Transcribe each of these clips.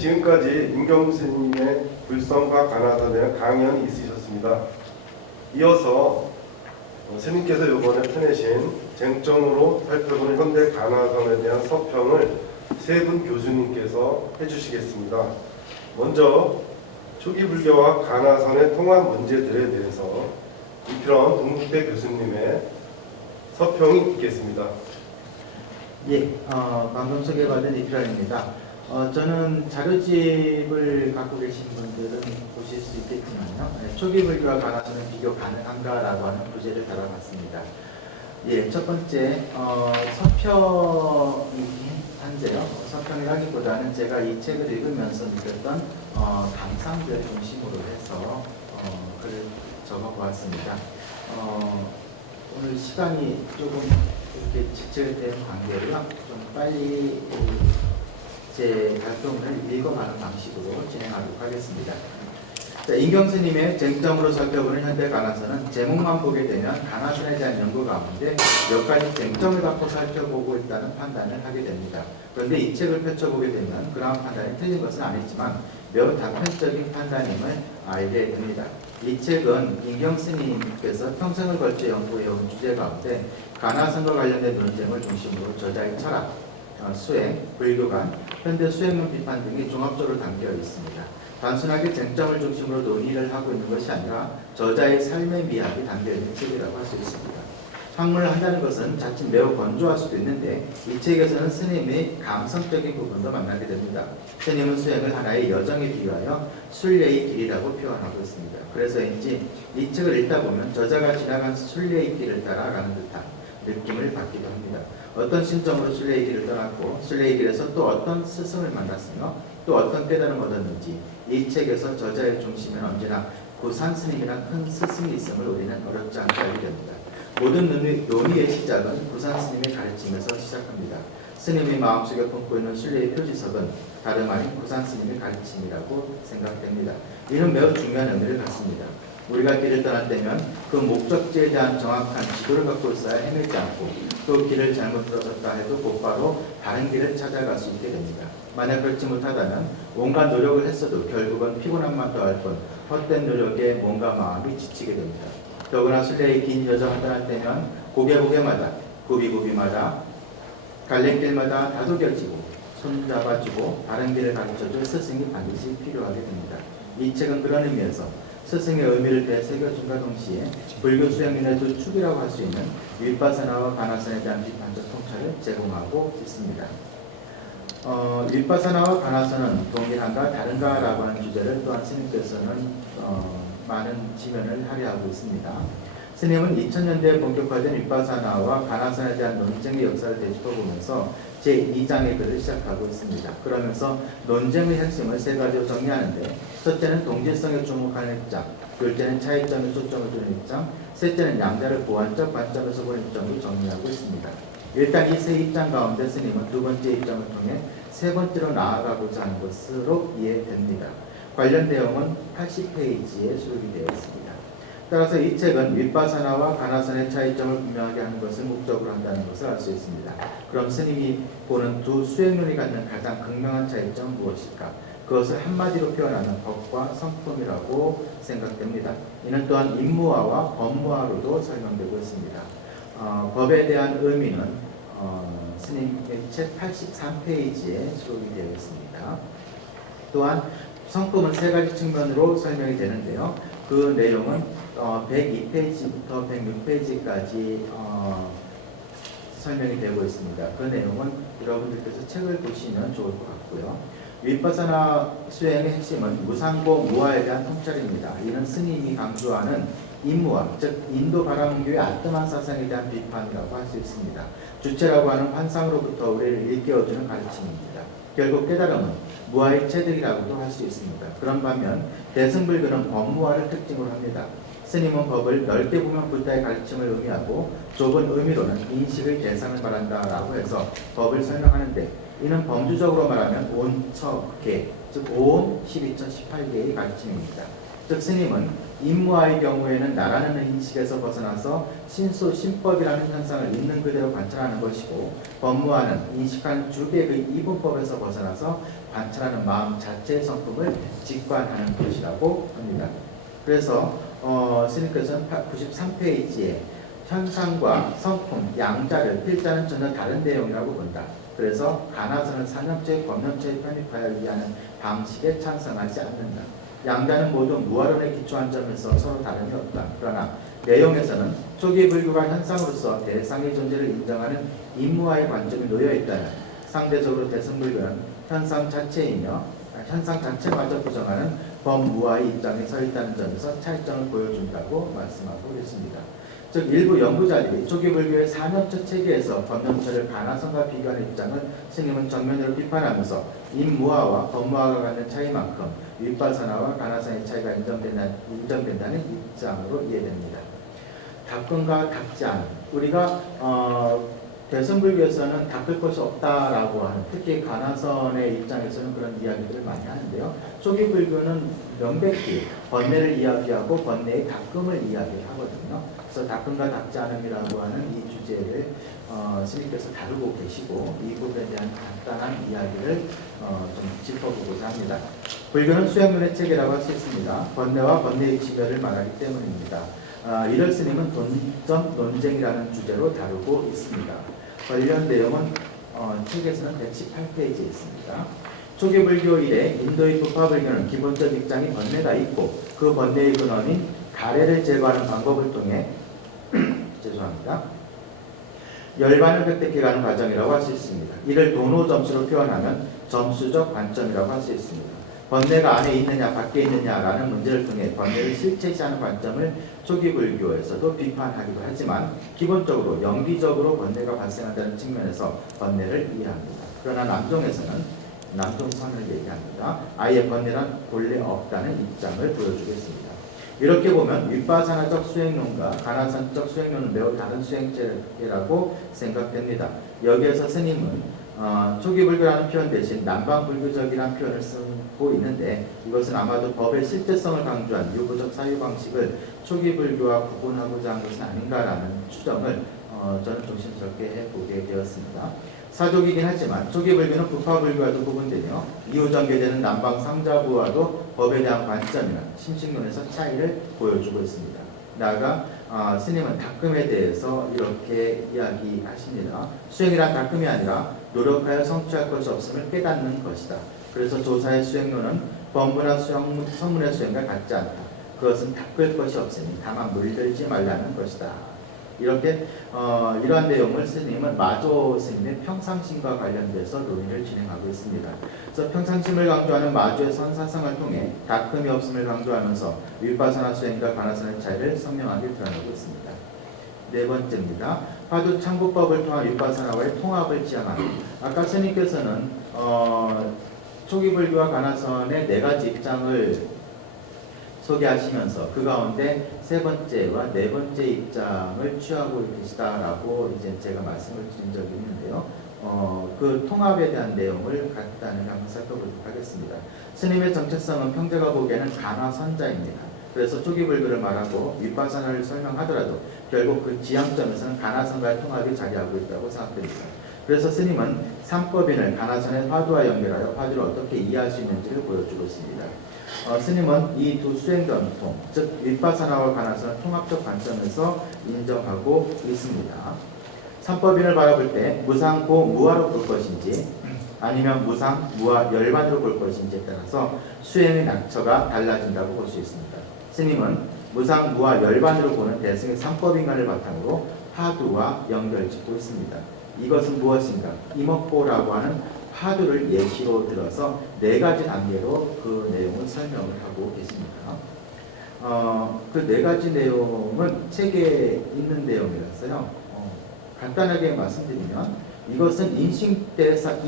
지금까지 임경수 스님의 불성과 가나선에 대한 강연이 있으셨습니다. 이어서 스님께서 이번에 펴내신 쟁점으로 살펴보는 현대 가나선에 대한 서평을 세 분 교수님께서 해주시겠습니다. 먼저 초기 불교와 가나선의 통합 문제들에 대해서 이필원 동국대 교수님의 서평이 있겠습니다. 예, 방금 소개받은 이필원입니다. 저는 자료집을 갖고 계신 분들은 보실 수 있겠지만요. 초기 불교와 가나선은 비교 가능한가라고 하는 부제를 다뤄봤습니다. 예, 첫 번째 서평이 한데요. 서평이라기보다는 제가 이 책을 읽으면서 느꼈던 감상들 중심으로 해서 글을 적어보았습니다. 오늘 시간이 조금 이렇게 지체된 관계로요. 좀 빨리 제 발표문을 읽어가는 방식으로 진행하도록 하겠습니다. 자, 임경스님의 쟁점으로 살펴보는 현대 가나선은 제목만 보게 되면 가나선에 대한 연구 가운데 몇 가지 쟁점을 갖고 살펴보고 있다는 판단을 하게 됩니다. 그런데 이 책을 펼쳐보게 되면 그러한 판단이 틀린 것은 아니지만 매우 단편적인 판단임을 알게 됩니다. 이 책은 임경스님께서 평생을 걸쳐 연구해온 주제 가운데 가나선과 관련된 논쟁을 중심으로 저자의 철학, 수행, 불교관, 현대 수행론 비판 등이 종합적으로 담겨 있습니다. 단순하게 쟁점을 중심으로 논의를 하고 있는 것이 아니라 저자의 삶의 미학이 담겨 있는 책이라고 할 수 있습니다. 학문을 한다는 것은 자칫 매우 건조할 수도 있는데 이 책에서는 스님의 감성적인 부분도 만나게 됩니다. 스님은 수행을 하나의 여정에 비유하여 순례의 길이라고 표현하고 있습니다. 그래서인지 이 책을 읽다 보면 저자가 지나간 순례의 길을 따라가는 듯한 느낌을 받기도 합니다. 어떤 심정으로 순례의 길을 떠났고 순례의 길에서 또 어떤 스승을 만났으며 또 어떤 깨달음을 얻었는지 이 책에서 저자의 중심에는 언제나 구산 스님이란 큰 스승이 있음을 우리는 어렵지 않게 알게 됩니다. 모든 논의의 시작은 구산 스님의 가르침에서 시작합니다. 스님의 마음속에 품고 있는 순례의 표지석은 다름 아닌 구산 스님의 가르침이라고 생각됩니다. 이는 매우 중요한 의미를 갖습니다. 우리가 길을 떠날 때면 그 목적지에 대한 정확한 지도를 갖고 있어야 헤매지 않고 또 길을 잘못 들어섰다 해도 곧바로 다른 길을 찾아갈 수 있게 됩니다. 만약 그렇지 못하다면 온갖 노력을 했어도 결국은 피곤함만 더할 뿐 헛된 노력에 몸과 마음이 지치게 됩니다. 더구나 순례의 긴 여정을 떠날 때면 고개마다 구비구비마다 갈림길마다 다독여지고 손잡아주고 다른 길을 가르쳐줄 스승이 반드시 필요하게 됩니다. 이 책은 그런 의미에서 스승의 의미를 되새겨준과 동시에 불교 수행인의 두 축이라고 할 수 있는 윗바사나와 가나선에 대한 비판적 통찰을 제공하고 있습니다. 윗바사나와 가나선은 동일한가 다른가라고 하는 주제를 또한 스님께서는 많은 지면을 할애하고 있습니다. 스님은 2000년대에 본격화된 윗바사나와 가나선에 대한 논쟁의 역사를 되짚어보면서 제2장의 글을 시작하고 있습니다. 그러면서 논쟁의 핵심을 세 가지로 정리하는데 첫째는 동질성에 주목하는 입장, 둘째는 차이점에 초점을 두는 입장, 셋째는 양자를 보완적 관점에서 보는 입장으로 정리하고 있습니다. 일단 이 세 입장 가운데 스님은 두 번째 입장을 통해 세 번째로 나아가고자 하는 것으로 이해됩니다. 관련 내용은 80페이지에 수록이 되어 있습니다. 따라서 이 책은 윗바사나와 가나선의 차이점을 분명하게 하는 것을 목적으로 한다는 것을 알 수 있습니다. 그럼 스님이 보는 두 수행론이 갖는 가장 극명한 차이점은 무엇일까? 그것을 한마디로 표현하는 법과 성품이라고 생각됩니다. 이는 또한 임무화와 법무화로도 설명되고 있습니다. 법에 대한 의미는 스님의 책 83페이지에 수록이 되어 있습니다. 또한 성품은 세 가지 측면으로 설명이 되는데요. 그 내용은 102페이지부터 106페이지까지 설명이 되고 있습니다. 그 내용은 여러분들께서 책을 보시면 좋을 것 같고요. 윗바사나 수행의 핵심은 무상고 무아에 대한 통찰입니다. 이는 스님이 강조하는 인무화, 즉 인도 바라문교의 알뜰한 사상에 대한 비판이라고 할 수 있습니다. 주체라고 하는 환상으로부터 우리를 일깨워주는 가르침입니다. 결국 깨달음은 무아의 체득이라고도 할 수 있습니다. 그런 반면 대승불교는 법무화를 특징으로 합니다. 스님은 법을 넓게 보면 불타의 가르침을 의미하고 좁은 의미로는 인식의 대상을 말한다라고 해서 법을 설명하는데 이는 범주적으로 말하면 온, 처, 계, 즉 온, 12처, 18계의 가르침입니다. 즉 스님은 임무아의 경우에는 나라는 인식에서 벗어나서 신법이라는 현상을 있는 그대로 관찰하는 것이고, 법무아는 인식하는 주객의 이분법에서 벗어나서 관찰하는 마음 자체의 성품을 직관하는 것이라고 합니다. 그래서 스님께서는 93페이지에 현상과 성품, 양자를 필자는 전혀 다른 내용이라고 본다. 그래서 가나서는 산업체의 법령체에 편입하여 이해하는 방식에 찬성하지 않는다. 양자는 모두 무아론에 기초한 점에서 서로 다름이 없다. 그러나 내용에서는 초기 불교가 현상으로서 대상의 존재를 인정하는 임무와의 관점이 놓여 있다면, 상대적으로 대승불교는 현상 자체마저 부정하는 법무와의 입장에 서 있다는 점에서 차이점을 보여준다고 말씀하고 계십니다. 즉 일부 연구자들이 초기 불교의 산업적 체계에서 법령처를 가나성과 비교하는 입장을 스님은 정면으로 비판하면서 임무아와 법무아가 갖는 차이만큼 윗바사나와 가나성의 차이가 인정된다는 입장으로 이해됩니다. 닦음과 닦지 않음. 우리가 대승불교에서는 닦을 것이 없다라고 하는, 특히 가나선의 입장에서는 그런 이야기들을 많이 하는데요. 초기 불교는 명백히 번뇌를 이야기하고 번뇌의 닦음을 이야기하거든요. 그래서 닦음과 닦지 않음이라고 하는 이 주제를 스님께서 다루고 계시고, 이 부분에 대한 간단한 이야기를 좀 짚어보고자 합니다. 불교는 수행론의 체계라고 할 수 있습니다. 번뇌와 번뇌의 지별을 말하기 때문입니다. 이를 스님은 돈점 논쟁이라는 주제로 다루고 있습니다. 관련 내용은 책에서는 118페이지에 있습니다. 초기 불교 이래 인도의 부파 불교는 기본적 입장이 번뇌가 있고, 그 번뇌의 근원인 가래를 제거하는 방법을 통해 죄송합니다. 열반을 획득해가는 과정이라고 할 수 있습니다. 이를 도노 점수로 표현하면 점수적 관점이라고 할 수 있습니다. 번뇌가 안에 있느냐 밖에 있느냐라는 문제를 통해 번뇌를 실체시하는 관점을 초기 불교에서도 비판하기도 하지만, 기본적으로 영비적으로 번뇌가 발생한다는 측면에서 번뇌를 이해합니다. 그러나 남종에서는 남종선을 얘기합니다. 아예 번뇌란 본래 없다는 입장을 보여주고 있습니다. 이렇게 보면 윗바사나적 수행론과 가나선적 수행론은 매우 다른 수행체라고 생각됩니다. 여기에서 스님은 초기 불교라는 표현 대신 남방 불교적이라는 표현을 쓰고 있는데, 이것은 아마도 법의 실제성을 강조한 유보적 사유 방식을 초기 불교와 구분하고자 한 것은 아닌가라는 추정을 저는 조심스럽게 해보게 되었습니다. 사족이긴 하지만 초기 불교는 부파 불교와도 구분되며, 이후 전개되는 남방 상자부와도 법에 대한 관점이나 심식론에서 차이를 보여주고 있습니다. 나아가 스님은 닦음에 대해서 이렇게 이야기하십니다. 수행이란 닦음이 아니라 노력하여 성취할 것이 없음을 깨닫는 것이다. 그래서 조사의 수행론은 법문이나 성문의 수행과 같지 않다. 그것은 닦을 것이 없으니 다만 물들지 말라는 것이다. 이렇게 이러한 내용을 스님은 마조 스님의 평상심과 관련돼서 논의를 진행하고 있습니다. 그래서 평상심을 강조하는 마조의 선사성을 통해 닦음이 없음을 강조하면서 윗바사나 수행과 가나선의 차이를 선명하게 드러내고 있습니다. 네 번째입니다. 화두 참고법을 통한 윗바사나와의 통합을 지향하는. 아까 스님께서는 초기 불교와 가나선의 네 가지 입장을 소개하시면서 그 가운데 세 번째와 네 번째 입장을 취하고 계시다라고 이제 제가 말씀을 드린 적이 있는데요. 그 통합에 대한 내용을 간단히 한번 살펴보도록 하겠습니다. 스님의 정체성은 평제가 보기에는 가나선자입니다. 그래서 초기 불교를 말하고 윗바사나를 설명하더라도 결국 그 지향점에서는 가나선과의 통합이 자리하고 있다고 생각됩니다. 그래서 스님은 삼법인을 가나선의 화두와 연결하여 화두를 어떻게 이해할 수 있는지를 보여주고 있습니다. 스님은 이 두 수행 전통, 즉 윗바사나와 가나선을 통합적 관점에서 인정하고 있습니다. 삼법인을 바라볼 때 무상고 무아로 볼 것인지 아니면 무상, 무아, 열반으로 볼 것인지에 따라서 수행의 낙처가 달라진다고 볼 수 있습니다. 스님은 무상, 무아, 열반으로 보는 대승의 삼법인간을 바탕으로 화두와 연결짓고 있습니다. 이것은 무엇인가? 이목보라고 하는 화두를 예시로 들어서 네 가지 단계로 그 내용을 설명을 하고 계십니다. 그 네 가지 내용은 책에 있는 내용이라서요. 간단하게 말씀드리면 이것은 인식대상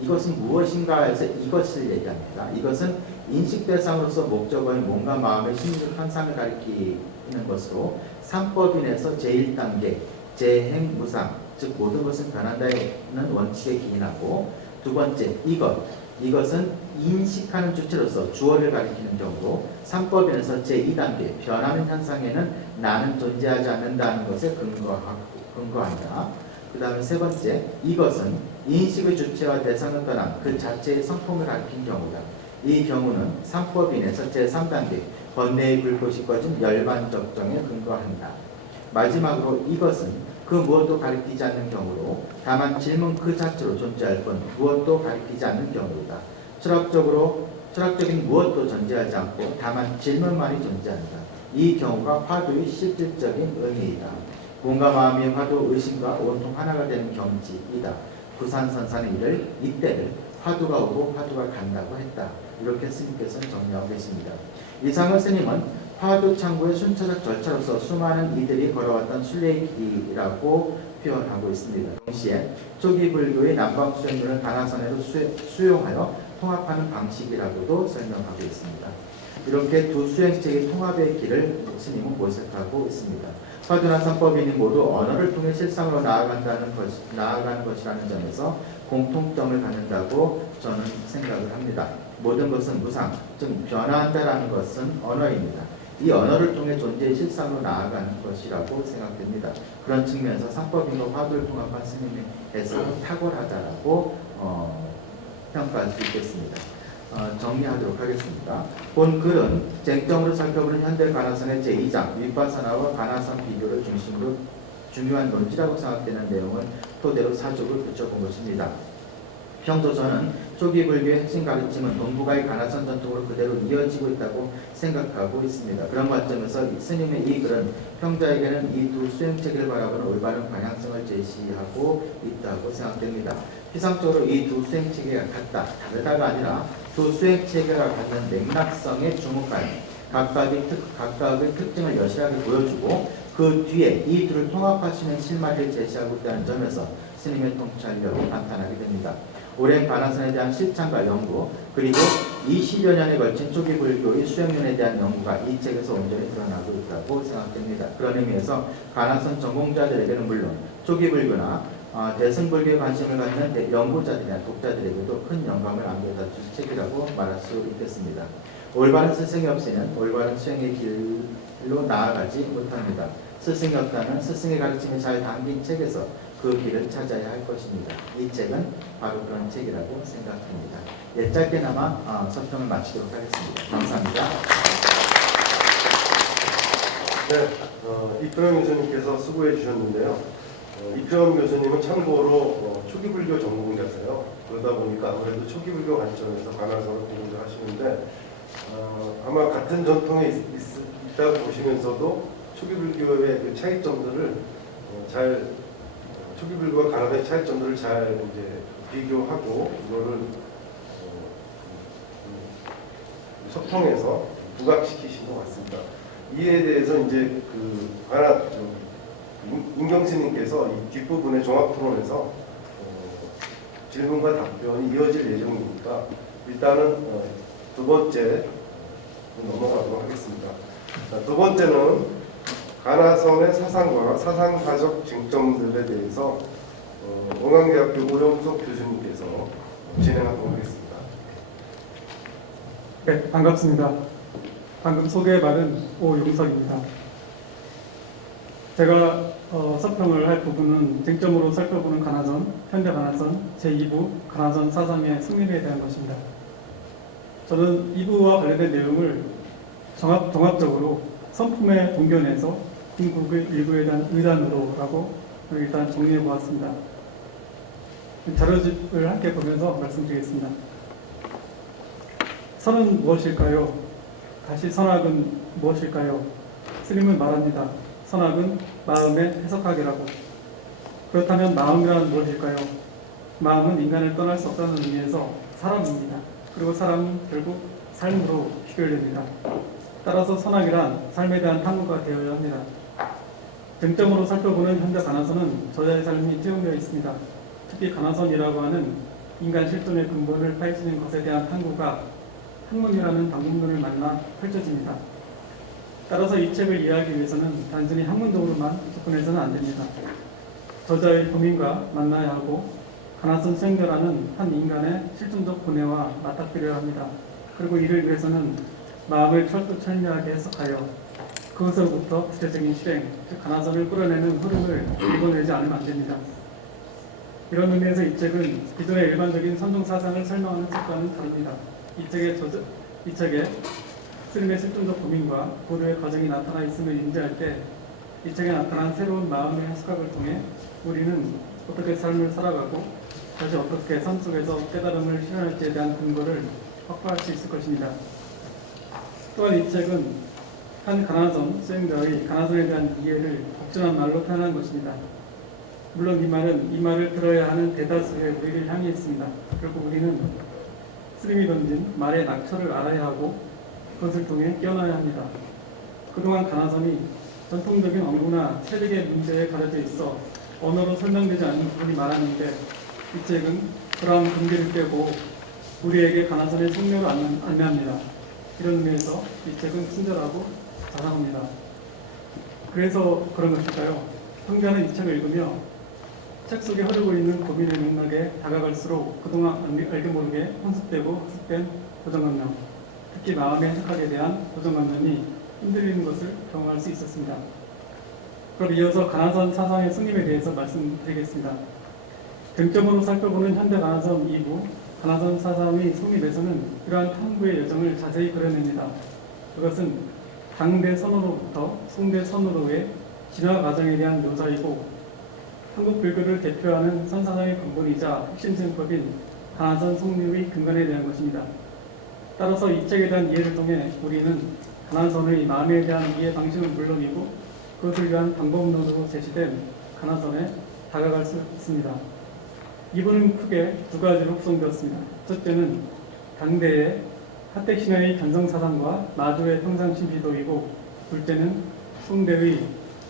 이것은 무엇인가 해서 이것을 얘기합니다. 이것은 인식대상으로서 목적어인 몸과 마음의 심리적 현상을 가리키는 것으로 삼법인에서 제1단계 재행무상, 즉 모든 것은 변한다는 원칙에 기인하고, 두 번째 이것, 이것은 인식하는 주체로서 주어를 가리키는 경우로 3법인에서 제2단계 변하는 현상에는 나는 존재하지 않는다는 것에 근거한다. 그 다음에 세 번째, 이것은 인식의 주체와 대상을 떠난 그 자체의 성품을 가리킨 경우다. 이 경우는 3법인에서 제3단계 번뇌의 불꽃이 꺼진 열반적정에 근거한다. 마지막으로 이것은 그 무엇도 가리키지 않는 경우로 다만 질문 그 자체로 존재할 뿐 무엇도 가리키지 않는 경우이다. 철학적인 무엇도 존재하지 않고 다만 질문만이 존재한다. 이 경우가 화두의 실질적인 의미이다. 몸과 마음이 화두 의심과 온통 하나가 되는 경지이다. 부산선사는 이때를 화두가 오고 화두가 간다고 했다. 이렇게 스님께서는 정리하고 계십니다. 이상을 스님은 화두 창구의 순차적 절차로서 수많은 이들이 걸어왔던 순례의 길이라고 표현하고 있습니다. 동시에 초기 불교의 남방 수행론을 가나선에도 수용하여 통합하는 방식이라고도 설명하고 있습니다. 이렇게 두 수행책의 통합의 길을 스님은 모색하고 있습니다. 화두나 삼법인이 모두 언어를 통해 실상으로 나아가는 것이라는 점에서 공통점을 갖는다고 저는 생각을 합니다. 모든 것은 무상, 즉 변화한다라는 것은 언어입니다. 이 언어를 통해 존재의 실상으로 나아가는 것이라고 생각됩니다. 그런 측면에서 삼법인과 화두를 통합한 스님의 해석은 탁월하다라고 평가할 수 있겠습니다. 정리하도록 하겠습니다. 본 글은 쟁점으로 살펴보는 현대 가나선의 제2장 윗바사나와 가나선 비교를 중심으로 중요한 논지라고 생각되는 내용을 토대로 사족을 붙여본 것입니다. 평소 저는 초기 불교의 핵심 가르침은 동북아의 가나선 전통으로 그대로 이어지고 있다고 생각하고 있습니다. 그런 관점에서 스님의 이 글은 평자에게는 이 두 수행체계를 바라보는 올바른 방향성을 제시하고 있다고 생각됩니다. 피상적으로 이 두 수행체계가 같다, 다르다가 아니라 두 수행체계가 갖는 맥락성에 주목하여 각각의 특징을 여실하게 보여주고 그 뒤에 이 둘을 통합할 수 있는 실마리를 제시하고 있다는 점에서 스님의 통찰력을 감탄하게 됩니다. 오랜 가나선에 대한 실찬과 연구 그리고 20여 년에 걸친 초기 불교의 수행론에 대한 연구가 이 책에서 온전히 드러나고 있다고 생각됩니다. 그런 의미에서 가나선 전공자들에게는 물론 초기 불교나 대승불교에 관심을 갖는 연구자들이나 독자들에게도 큰 영감을 안겨다 줄 책이라고 말할 수 있겠습니다. 올바른 스승이 없이는 올바른 수행의 길로 나아가지 못합니다. 스승이 없다면 스승의 가르침이 잘 담긴 책에서 그 길을 찾아야 할 것입니다. 이 책은 바로 그런 책이라고 생각합니다. 짧게나마 설명을 마치도록 하겠습니다. 감사합니다. 네, 이표영 교수님께서 수고해 주셨는데요. 이표영 교수님은 참고로 초기 불교 전공자세요. 그러다 보니까 아무래도 초기 불교 관점에서 가나선을 공부를 하시는데 아마 같은 전통에 있다고 보시면서도 초기 불교의 그 차이점들을 초기 불교와 가나다의 차이점들을 잘 이제 비교하고 이거를 소통해서 부각시키신 것 같습니다. 이에 대해서 이제 임경스님께서 이 뒷부분의 종합 토론에서 질문과 답변이 이어질 예정이니까 일단은 두 번째 넘어가도록 하겠습니다. 두 번째는 가나선의 사상과 사상가적 쟁점들에 대해서 원광대학교 오영석 교수님께서 진행하도록 하겠습니다. 네, 반갑습니다. 방금 소개받은 오용석입니다. 제가 서평을 할 부분은 쟁점으로 살펴보는 가나선, 현대 가나선 제2부 가나선 사상의 승리에 대한 것입니다. 저는 2부와 관련된 내용을 종합적으로 성품의 동견에서 중국의 일부에 대한 의단으로라고 일단 정리해 보았습니다. 자료집을 함께 보면서 말씀드리겠습니다. 선은 무엇일까요? 다시 선악은 무엇일까요? 스님은 말합니다. 선악은 마음의 해석하기라고. 그렇다면 마음이란 무엇일까요? 마음은 인간을 떠날 수 없다는 의미에서 사람입니다. 그리고 사람은 결국 삶으로 귀결됩니다. 따라서 선악이란 삶에 대한 탐구가 되어야 합니다. 쟁점으로 살펴보는 현대 가나선은 저자의 삶이 찌용되어 있습니다. 특히 가나선이라고 하는 인간 실존의 근본을 파헤치는 것에 대한 탐구가 학문이라는 방문론을 만나 펼쳐집니다. 따라서 이 책을 이해하기 위해서는 단순히 학문적으로만 접근해서는 안 됩니다. 저자의 고민과 만나야 하고 가나선 수행자라는 한 인간의 실존적 고뇌와 맞닥뜨려야 합니다. 그리고 이를 위해서는 마음을 철두철미하게 해석하여 그것으로부터 구체적인 실행, 즉 가나선을 끌어내는 흐름을 읽어내지 않으면 안 됩니다. 이런 의미에서 이 책은 기존의 일반적인 선종 사상을 설명하는 책과는 다릅니다. 이 책에 스님의 실존적 고민과 고도의 과정이 나타나 있음을 인지할 때 이 책에 나타난 새로운 마음의 해석학을 통해 우리는 어떻게 삶을 살아가고 다시 어떻게 삶 속에서 깨달음을 실현할지에 대한 근거를 확보할 수 있을 것입니다. 또한 이 책은 한 가나선 수행자의 가나선에 대한 이해를 적절한 말로 표현한 것입니다. 물론 이 말을 들어야 하는 대다수의 우리를 향해 있습니다. 결국 우리는 스님이 던진 말의 낙처를 알아야 하고 그것을 통해 깨어나야 합니다. 그동안 가나선이 전통적인 언구나 체력의 문제에 가려져 있어 언어로 설명되지 않는 부분이 많았는데 이 책은 그러한 금기를 깨고 우리에게 가나선의 속내를 안내합니다. 이런 의미에서 이 책은 친절하고 자상합니다. 그래서 그런 것일까요? 형제는 이 책을 읽으며 책 속에 흐르고 있는 고민의 맥락에 다가갈수록 그동안 알게 모르게 혼습되고 흡습된 고정관념, 특히 마음의 해석학에 대한 고정관념이 흔들리는 것을 경험할 수 있었습니다. 그럼 이어서 가나선 사상의 승림에 대해서 말씀드리겠습니다. 쟁점으로 살펴보는 현대 가나선 2부, 가나선 사상의 성립에서는 이러한 탐구의 여정을 자세히 그려냅니다. 그것은 당대 선으로부터 송대 선으로의 진화 과정에 대한 묘사이고 한국 불교를 대표하는 선사상의 근본이자 핵심 생법인 가나선 성립의 근간에 대한 것입니다. 따라서 이 책에 대한 이해를 통해 우리는 가나선의 마음에 대한 이해 방식은 물론이고 그것을 위한 방법론으로 제시된 가나선에 다가갈 수 있습니다. 이분은 크게 두 가지로 구성되었습니다. 첫째는 당대의 하택신화의 견성사상과 마조의 평상신비도이고 둘째는 송대의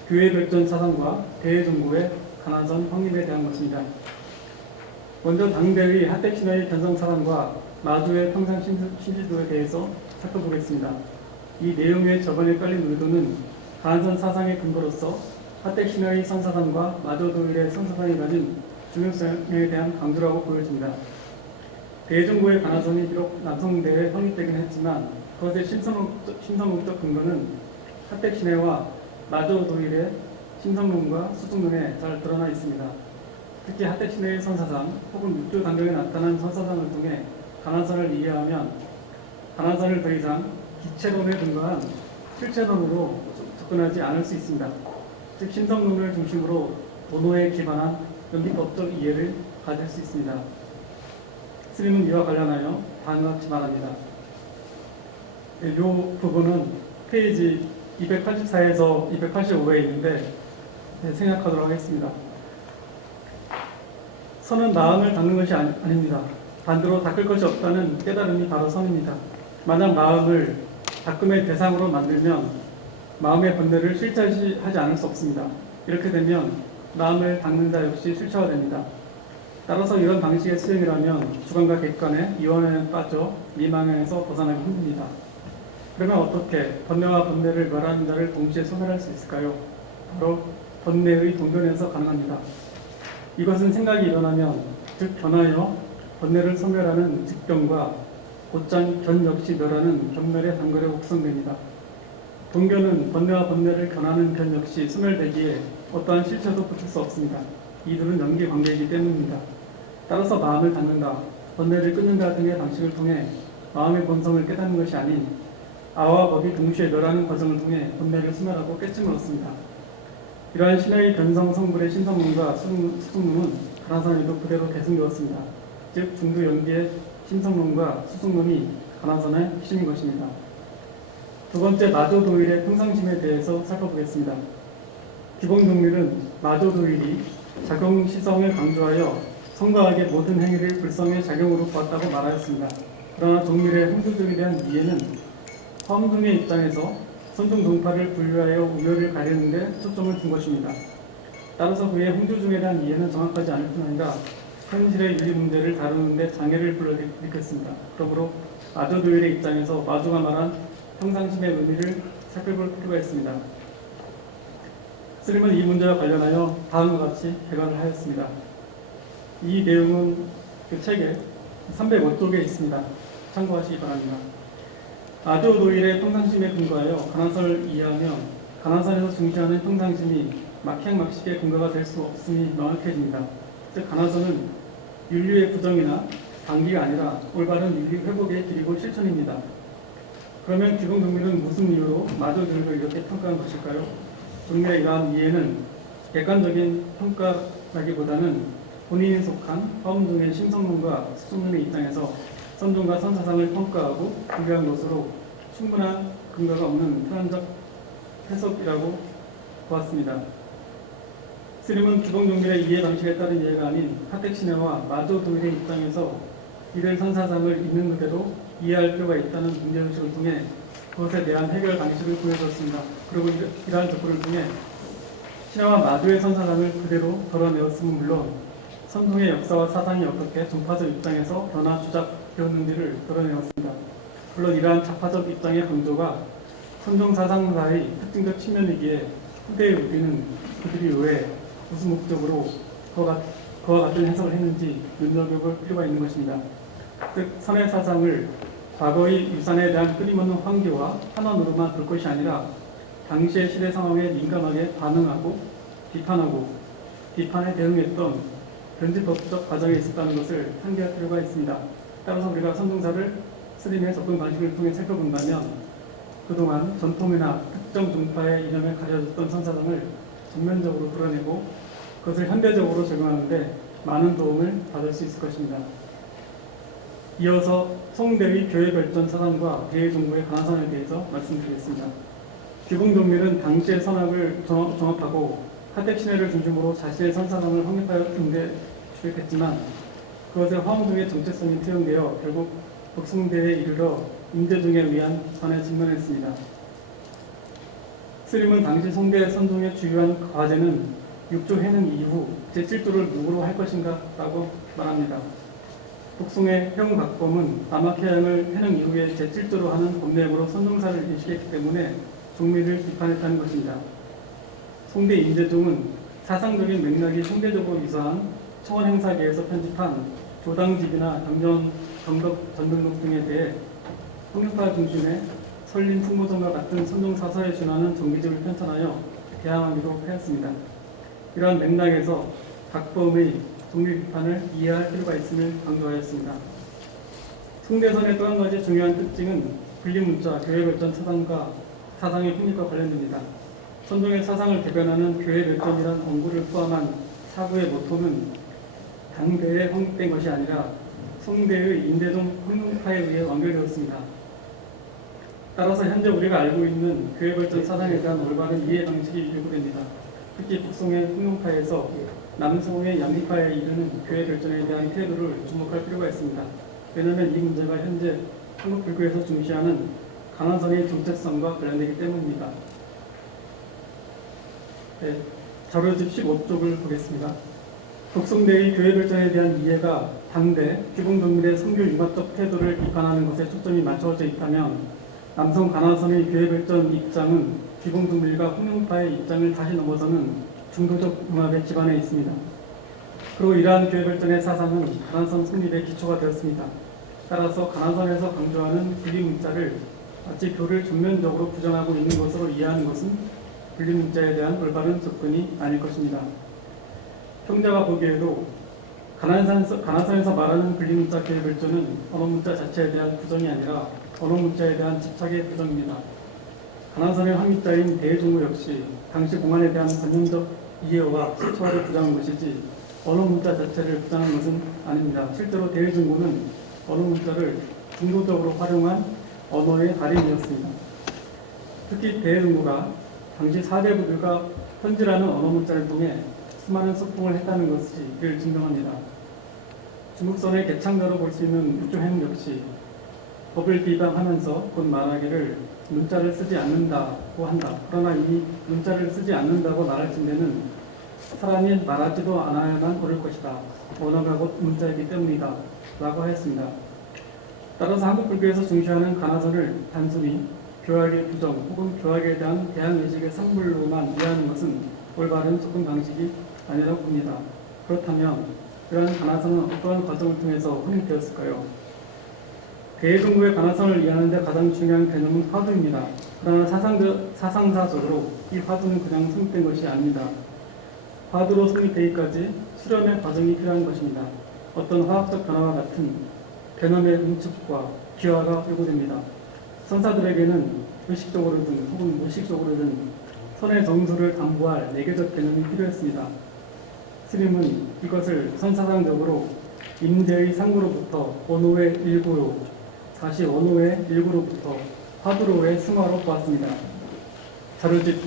교회별전 사상과 대종고의 가나선 확립에 대한 것입니다. 먼저 당대의 하택신화의 견성사상과 마조의 평상신비도에 대해서 살펴보겠습니다. 이 내용의 저번에 깔린 의도는 가나선 사상의 근거로서 하택신화의 선사상과 마조도일의 선사상이 가진 중요성에 대한 강조라고 보여집니다. 대종고의 가나선이 비록 남성대에 확립되긴 했지만 그것의 신성론적 근거는 하택신화와 마조도일의 신성론과 수승론에 잘 드러나 있습니다. 특히 하택신화의 선사상 혹은 육조 단경에 나타난 선사상을 통해 가나선을 이해하면 가나선을 더 이상 기체론에 근거한 실체론으로 접근하지 않을 수 있습니다. 즉 신성론을 중심으로 도노에 기반한 연비법적 이해를 가질 수 있습니다. 스님은 이와 관련하여 다음과 같이 말합니다. 이 부분은 페이지 284에서 285에 있는데 생략하도록 하겠습니다. 선은 마음을 닦는 것이 아닙니다. 반대로 닦을 것이 없다는 깨달음이 바로 선입니다. 만약 마음을 닦음의 대상으로 만들면 마음의 본래를 실체하지 않을 수 없습니다. 이렇게 되면 마음을 닦는 자 역시 실체화됩니다. 따라서 이런 방식의 수행이라면 주관과 객관의 이원에 빠져 미망에서 벗어나기 힘듭니다. 그러면 어떻게 번뇌와 번뇌를 멸하는 자를 동시에 소멸할 수 있을까요? 바로 번뇌의 동변에서 가능합니다. 이것은 생각이 일어나면 즉 변하여 번뇌를 소멸하는 직변과 곧장 견 역시 멸하는 견멸의 단거리가 구성됩니다. 동견은 번뇌와 번뇌를 견하는 견 역시 소멸되기에 어떠한 실체도 붙일 수 없습니다. 이들은 연기 관계이기 때문입니다. 따라서 마음을 닫는다, 번뇌를 끊는다 등의 방식을 통해 마음의 본성을 깨닫는 것이 아닌 아와 법이 동시에 멸하는 과정을 통해 번뇌를 소멸하고 깨짐을 얻습니다. 이러한 신의 변성 성불의 신성론과 수승론은 가나선에도 그대로 계승되었습니다. 즉 중두 연기의 신성론과 수승론이 가나선의 핵심인 것입니다. 두 번째, 마조도일의 평상심에 대해서 살펴보겠습니다. 기본동밀은 마조도일이 작용시성을 강조하여 성과학의 모든 행위를 불성의 작용으로 보았다고 말하였습니다. 그러나 종밀의 흥두족에 대한 이해는 화엄중의 입장에서 선중동파를 분류하여 우열을 가리는 데 초점을 둔 것입니다. 따라서 그의 흥두족에 대한 이해는 정확하지 않을 뿐 아니라 현실의 윤리 문제를 다루는 데 장애를 불러일으켰습니다. 그러므로 마조도일의 입장에서 마조가 말한 평상심의 의미를 살펴볼 필요가 있습니다. 스님은 이 문제와 관련하여 다음과 같이 개관을 하였습니다. 이 내용은 그 책에 305쪽에 있습니다. 참고하시기 바랍니다. 아조 노일의 평상심에 근거하여 가난선을 이해하면 가난선에서 중시하는 평상심이 막행막식의 근거가 될 수 없음이 명확해집니다. 즉 가난선은 윤리의 부정이나 방기가 아니라 올바른 윤리 회복의 길이고 실천입니다. 그러면 기본 종밀은 무슨 이유로 마저 노일을 이렇게 평가한 것일까요? 종밀의 이러한 이해는 객관적인 평가라기보다는 본인이 속한 화엄종의 심성론과 수성론의 입장에서 선종과 선사상을 평가하고 비교한 것으로 충분한 근거가 없는 편한적 해석이라고 보았습니다. 스님은 기본종밀의 이해 방식에 따른 이해가 아닌 카텍시네와 마조도일의 입장에서 이들 선사상을 있는 그대로 이해할 필요가 있다는 문제의식을 통해 그것에 대한 해결 방식을 보여주었습니다. 그리고 이러한 접근을 통해 신화와 마조의 선사상을 그대로 덜어내었음은 물론 선종의 역사와 사상이 어떻게 종파적 입장에서 변화 주작되었는지를 드러내었습니다. 물론 이러한 좌파적 입장의 강조가 선종 사상사의 특징적 측면이기에 후대의 우리는 그들이 왜 무슨 목적으로 그와 같은 해석을 했는지 눈여겨볼 필요가 있는 것입니다. 즉 선의 사상을 과거의 유산에 대한 끊임없는 환기와 환원으로만 볼 것이 아니라 당시의 시대 상황에 민감하게 반응하고 비판에 대응했던 변질법적 과정에 있었다는 것을 상기할 필요가 있습니다. 따라서 우리가 선종사를 스님의 접근 방식을 통해 살펴본다면 그동안 전통이나 특정 종파의 이념에 가려졌던 선사상을 전면적으로 드러내고 그것을 현대적으로 적용하는 데 많은 도움을 받을 수 있을 것입니다. 이어서 송대의 교회 발전 사상과 대의종부의 가난선에 대해서 말씀드리겠습니다. 기봉종밀은 당시의 선악을 종합하고 하택신해를 중심으로 자신의 선사상을 확립하여 등대 주력했지만 그것의 화엄종의 정체성이 투영되어 결국 복숭대에 이르러 임대종에 의한 비판에 직면했습니다. 스님은 당시 송대 선종의 주요한 과제는 6조 해능 이후 제7조를 누구로 할 것인가 라고 말합니다. 북송의 형각범은 남학해양을 해능 이후에 제7조로 하는 법내용으로 선종사를 인식했기 때문에 종밀을 비판했다는 것입니다. 송대 임대종은 사상적인 맥락이 상대적으로 유사한 청원행사계에서 편집한 조당집이나 경덕 전등록 등에 대해 성경파 중심의 설린 풍모전과 같은 선종사서에 준하는 정기집을 편찬하여 대항하기로 하였습니다. 이러한 맥락에서 각범의 종밀 비판을 이해할 필요가 있음을 강조하였습니다. 송대선의 또 한 가지 중요한 특징은 분리문자, 교회발전 사상과 사상의 확립과 관련됩니다. 선종의 사상을 대변하는 교회발전이란 언구를 포함한 사구의 모토는 당대에 확립된 것이 아니라 송대의 임대종 확립파에 의해 완결되었습니다. 따라서 현재 우리가 알고 있는 교회발전 사상에 대한 올바른 이해 방식이 요구됩니다. 특히 북송의 흥룡파에서 남송의 양리파에 이르는 교회 발전에 대한 태도를 주목할 필요가 있습니다. 왜냐하면 이 문제가 현재 한국 불교에서 중시하는 가난선의 정체성과 관련되기 때문입니다. 네, 자료집 15쪽을 보겠습니다. 북송대의 교회 발전에 대한 이해가 당대 기본종밀의 선교 융합적 태도를 비판하는 것에 초점이 맞춰져 있다면 남성 가난선의 교회 발전 입장은 기본종밀과 홍룡파의 입장을 다시 넘어서는 중도적 융합에 기반해 있습니다. 그리고 이러한 교회 발전의 사상은 가난선 성립의 기초가 되었습니다. 따라서 가난선에서 강조하는 분리문자를 마치 교를 전면적으로 부정하고 있는 것으로 이해하는 것은 분리문자에 대한 올바른 접근이 아닐 것입니다. 형제가 보기에도 가난선에서 말하는 분리문자 교회 발전은 언어문자 자체에 대한 부정이 아니라 언어문자에 대한 집착의 부정입니다. 가난선의 확립자인 대의종부 역시 당시 공안에 대한 관념적 이해와 실체화를 부정한 것이지 언어문자 자체를 부정한 것은 아닙니다. 실제로 대의종부는 언어문자를 중도적으로 활용한 언어의 달인이었습니다. 특히 대의종부가 당시 사대부들과 편지라는 언어문자를 통해 수많은 소통을 했다는 것이 이를 증명합니다. 중국선의 개창자로 볼 수 있는 육조행 역시 법을 비방하면서 곧 말하기를 문자를 쓰지 않는다고 한다. 그러나 이 문자를 쓰지 않는다고 말할 즈음에는 사람이 말하지도 않아야만 옳을 것이다. 언어가 곧 문자이기 때문이다. 라고 하였습니다. 따라서 한국 불교에서 중시하는 가나선을 단순히 교학의 부정 혹은 교학에 대한 대항의식의 상불로만 이해하는 것은 올바른 접근 방식이 아니라고 봅니다. 그렇다면 이러한 가나선은 어떠한 과정을 통해서 확립되었을까요? 대중부의 가나선을 이해하는 데 가장 중요한 개념은 화두입니다. 그러나 사상사적으로 이 화두는 그냥 성립된 것이 아닙니다. 화두로 성립되기까지 수렴의 과정이 필요한 것입니다. 어떤 화학적 변화와 같은 개념의 응축과 기화가 요구됩니다. 선사들에게는 의식적으로든 혹은 무의식적으로든 선의 정수를 담보할 내계적 개념이 필요했습니다. 스님은 이것을 선사상적으로 임재의 상구로부터 원호의 일구로, 다시 원호의 일구로부터 화두로의 승화로 보았습니다. 자료집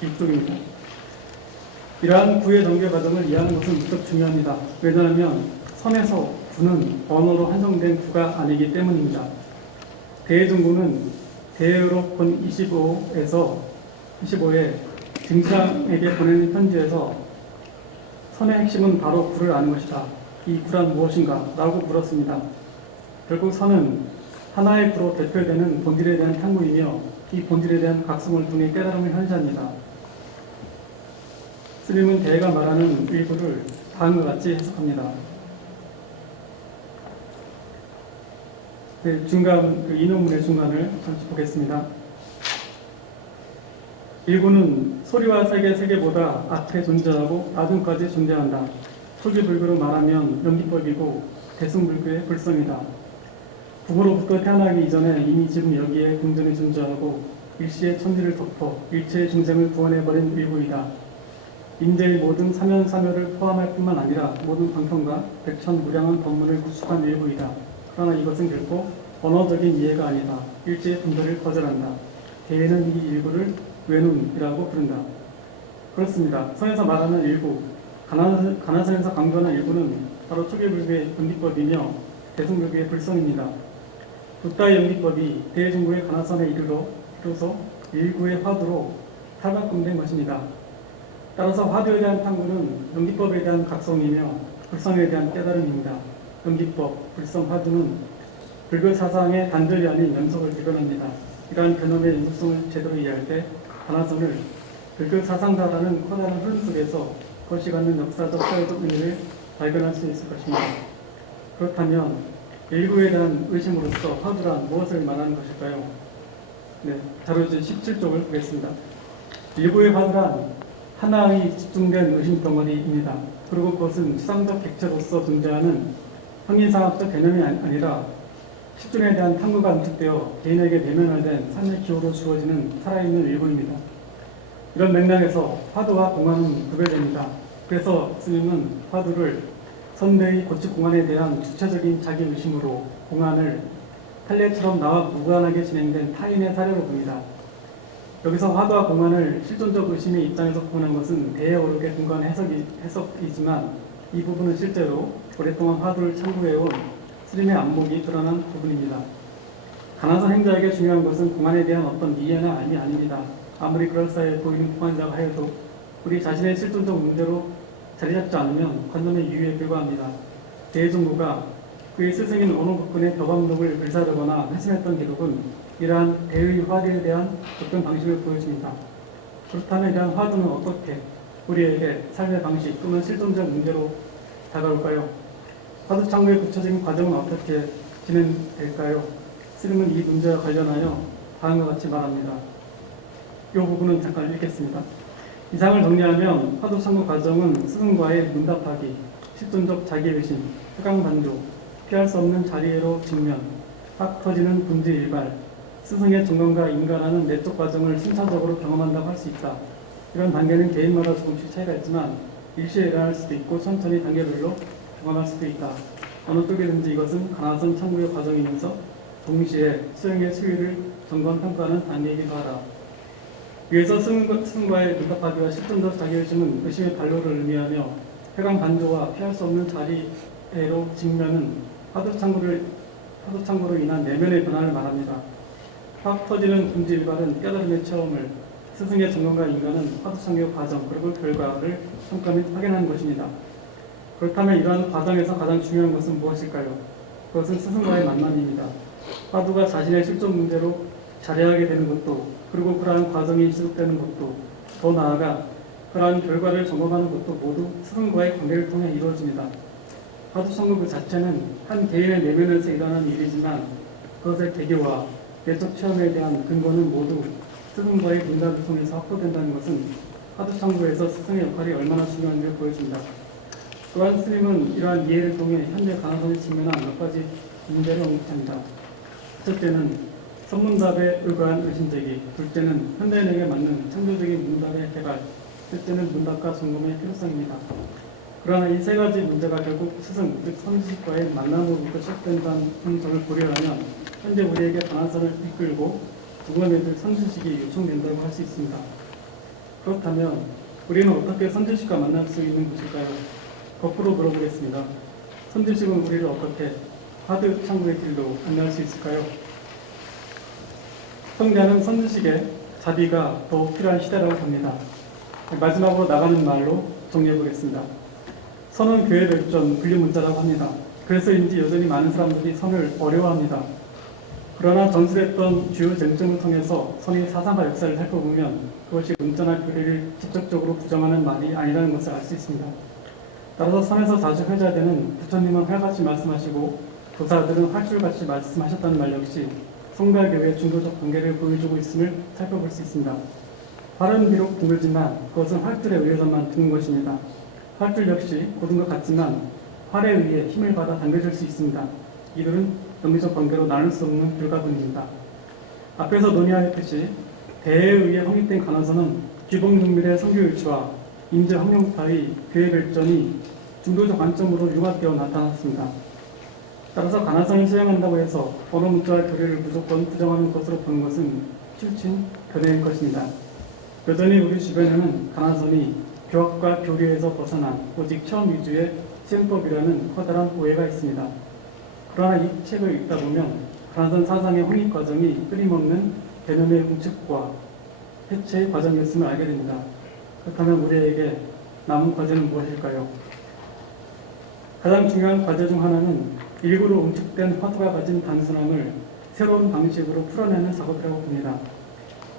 16쪽입니다. 이러한 구의 전개 과정을 이해하는 것은 무척 중요합니다. 왜냐하면 선에서 구는 언어로 한정된 구가 아니기 때문입니다. 대중구는 대유럽권 25에 증상에게 보내는 편지에서 선의 핵심은 바로 구를 아는 것이다. 이 구란 무엇인가? 라고 물었습니다. 결국 선은 하나의 구로 대표되는 본질에 대한 탐구이며 이 본질에 대한 각성을 통해 깨달음을 현시합니다. 스님은 대가 말하는 일부를 다음과 같이 해석합니다. 네, 인용문의 중간을 잠시 보겠습니다. 일구는 소리와 세계보다 앞에 존재하고 나중까지 존재한다. 초기불교로 말하면 연기법이고 대승불교의 불성이다. 북으로부터 태어나기 이전에 이미 지금 여기에 공전이 존재하고 일시의 천지를 덮어 일체의 중생을 구원해버린 일구이다. 임재의 모든 사면사멸을 포함할 뿐만 아니라 모든 방편과 백천무량한 법문을 구축한 일구이다. 그러나 이것은 결코 언어적인 이해가 아니다. 일체의 분별을 거절한다. 대에는 이 일구를 외눈이라고 부른다. 그렇습니다. 선에서 말하는 일구, 가나선에서 강조하는 일구는 바로 초기불교의 연기법이며 대승불교의 불성입니다. 붓다의 연기법이 대중구의 가나선에 이르러서 일구의 화두로 탈바꿈된 것입니다. 따라서 화두에 대한 탐구는 연기법에 대한 각성이며 불성에 대한 깨달음입니다. 연기법, 불성, 화두는 불교 사상의 단절이 아닌 연속을 대변합니다. 이러한 개념의 연속성을 제대로 이해할 때 가나선을 불교 사상가라는 커다란 흐름 속에서 것이 갖는 역사적 사회적 의미를 발견할 수 있을 것입니다. 그렇다면 일구에 대한 의심으로서 화두란 무엇을 말하는 것일까요? 네, 자료집 17쪽을 보겠습니다. 일구의 화두란 하나의 집중된 의심 덩어리입니다. 그리고 그것은 추상적 객체로서 존재하는 형이상학적 개념이 아니라 십중에 대한 탐구가 응축되어 개인에게 내면화된 삶의 기호로 주어지는 살아있는 일부입니다. 이런 맥락에서 화두와 공안은 구별됩니다. 그래서 스님은 화두를 선대의 고측 공안에 대한 주체적인 자기의심으로 공안을 탈례처럼 나와 무관하게 진행된 타인의 사례로 봅니다. 여기서 화두와 공안을 실존적 의심의 입장에서 보는 것은 대에 오르게 근거한 해석이지만 이 부분은 실제로 오랫동안 화두를 참고해온 스님의 안목이 드러난 부분입니다. 가나선 행자에게 중요한 것은 공안에 대한 어떤 이해나 알미 아닙니다. 아무리 그럴싸해 보이는 공안자가 하여도 우리 자신의 실존적 문제로 자리잡지 않으면 관념의 유의에 불과합니다. 대중부가 그의 스승인 어느 국군의 덕암록을 글사르거나 회심했던 기록은 이러한 대의 화두에 대한 어떤 방식을 보여줍니다. 그렇다면 이러한 화두는 어떻게 우리에게 삶의 방식 또는 실존적 문제로 다가올까요? 화두 창구의 구체적인 과정은 어떻게 진행될까요? 스님은 이 문제와 관련하여 다음과 같이 말합니다. 이 부분은 잠깐 읽겠습니다. 이상을 정리하면 화두 창구 과정은 스승과의 문답하기, 실존적 자기의심, 해강반조, 피할 수 없는 자리애로 직면, 확 터지는 분지 일발, 스승의 정감과 인간하는 내적 과정을 순차적으로 경험한다고 할 수 있다. 이런 단계는 개인마다 조금씩 차이가 있지만 일시에 일어날 수도 있고 천천히 단계별로 경험할 수도 있다. 어느 쪽이든지 이것은 가나선 창구의 과정이면서 동시에 수행의 수위를 점검 평가하는 단계이기도 하다. 위에서 스승과의 문답하기와 실존적 자기의심은 의심의 발로를 의미하며 회강 반조와 피할 수 없는 자리애로 직면은 화두 창구로 인한 내면의 변화를 말합니다. 확 터지는 분지 일발은 깨달음의 체험을, 스승의 점검과 인간은 화두 창구의 과정 그리고 결과를 평가 및 확인하는 것입니다. 그렇다면 이러한 과정에서 가장 중요한 것은 무엇일까요? 그것은 스승과의 만남입니다. 화두가 자신의 실존 문제로 자리하게 되는 것도, 그리고 그러한 과정이 지속되는 것도, 더 나아가 그러한 결과를 점검하는 것도 모두 스승과의 관계를 통해 이루어집니다. 화두 청구 그 자체는 한 개인의 내면에서 일어나는 일이지만 그것의 계기와 내적 체험에 대한 근거는 모두 스승과의 문답을 통해서 확보된다는 것은 화두 청구에서 스승의 역할이 얼마나 중요한지를 보여줍니다. 또한 스님은 이러한 이해를 통해 현재 가나선이 직면한 몇 가지 문제를 언급합니다. 첫째는 선문답에 의거한 의심제기, 둘째는 현대인에게 맞는 창조적인 문답의 개발, 셋째는 문답과 점검의 필요성입니다. 그러나 이 세 가지 문제가 결국 스승, 즉 선지식과의 만남으로부터 시작된다는 점을 고려하면 현재 우리에게 가나선을 이끌고 구원해줄 선지식이 요청된다고 할 수 있습니다. 그렇다면 우리는 어떻게 선지식과 만날 수 있는 것일까요? 거꾸로 물어보겠습니다. 선지식은 우리를 어떻게 화두 창구의 길로 안내할 수 있을까요? 성자는 선지식의 자비가 더욱 필요한 시대라고 봅니다. 마지막으로 나가는 말로 정리해 보겠습니다. 선은 교회 별전 분리문자라고 합니다. 그래서인지 여전히 많은 사람들이 선을 어려워합니다. 그러나 전수됐던 주요 쟁점을 통해서 선의 사상과 역사를 살펴보면 그것이 문자나 교리를 직접적으로 부정하는 말이 아니라는 것을 알 수 있습니다. 따라서 선에서 자주 회자되는 부처님은 활같이 말씀하시고 도사들은 활줄같이 말씀하셨다는 말 역시 성과 교회의 중도적 관계를 보여주고 있음을 살펴볼 수 있습니다. 활은 비록 둥글지만 그것은 활줄에 의해서만 드는 것입니다. 활줄 역시 고든 것 같지만 활에 의해 힘을 받아 당겨질 수 있습니다. 이들은 영리적 관계로 나눌 수 없는 불가분입니다. 앞에서 논의하였듯이 대에 의해 확립된 가나선은 규범등밀의 성교일치와 인재 확용파의 교회 발전이 중도적 관점으로 융합되어 나타났습니다. 따라서 가나선을 수행한다고 해서 언어 문자와 교리를 무조건 부정하는 것으로 보는 것은 출친 견해일 것입니다. 여전히 우리 주변에는 가나선이 교학과 교리에서 벗어난 오직 체험 위주의 시행법이라는 커다란 오해가 있습니다. 그러나 이 책을 읽다 보면 가나선 사상의 확립 과정이 끊임없는 개념의 응축과 해체의 과정이었음을 알게 됩니다. 그렇다면 우리에게 남은 과제는 무엇일까요? 가장 중요한 과제 중 하나는 일부러 응축된 화두가 가진 단순함을 새로운 방식으로 풀어내는 작업이라고 봅니다.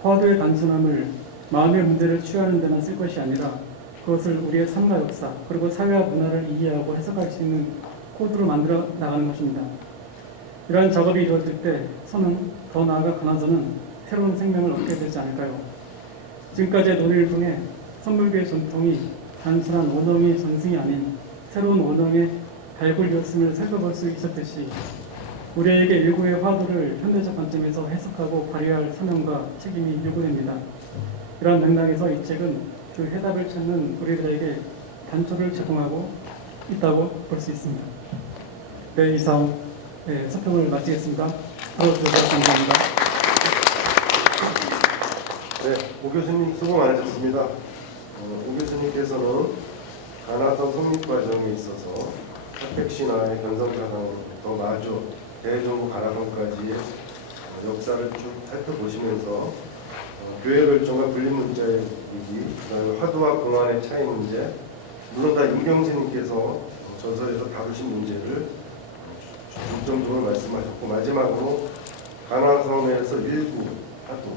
화두의 단순함을 마음의 문제를 치유하는 데만 쓸 것이 아니라 그것을 우리의 삶과 역사 그리고 사회와 문화를 이해하고 해석할 수 있는 코드로 만들어 나가는 것입니다. 이러한 작업이 이루어질 때 선은 더 나아가 가나선은 새로운 생명을 얻게 되지 않을까요? 지금까지의 논의를 통해 선물교의 전통이 단순한 원형의 전승이 아닌 새로운 원형의 발굴이었음을 살펴볼 수 있었듯이 우리에게 일구의 화두를 현대적 관점에서 해석하고 발휘할 사명과 책임이 요구됩니다. 이러한 맥락에서 이 책은 그 해답을 찾는 우리들에게 단초를 제공하고 있다고 볼 수 있습니다. 네, 이상 서평을 마치겠습니다. 들어주셔서 감사합니다. 네, 오 교수님 수고 많으셨습니다. 오 교수님께서는 가나선 성립 과정에 있어서 사택신화의 변성사상부터 마저 대종부 가나선까지의 역사를 쭉 살펴보시면서 교회 결정과 분리문자의 얘기, 그다음에 화두와 공안의 차이 문제, 물론 다 임경재님께서 전설에서 다루신 문제를 중점적으로 말씀하셨고 마지막으로 가나선에서 일부 화두,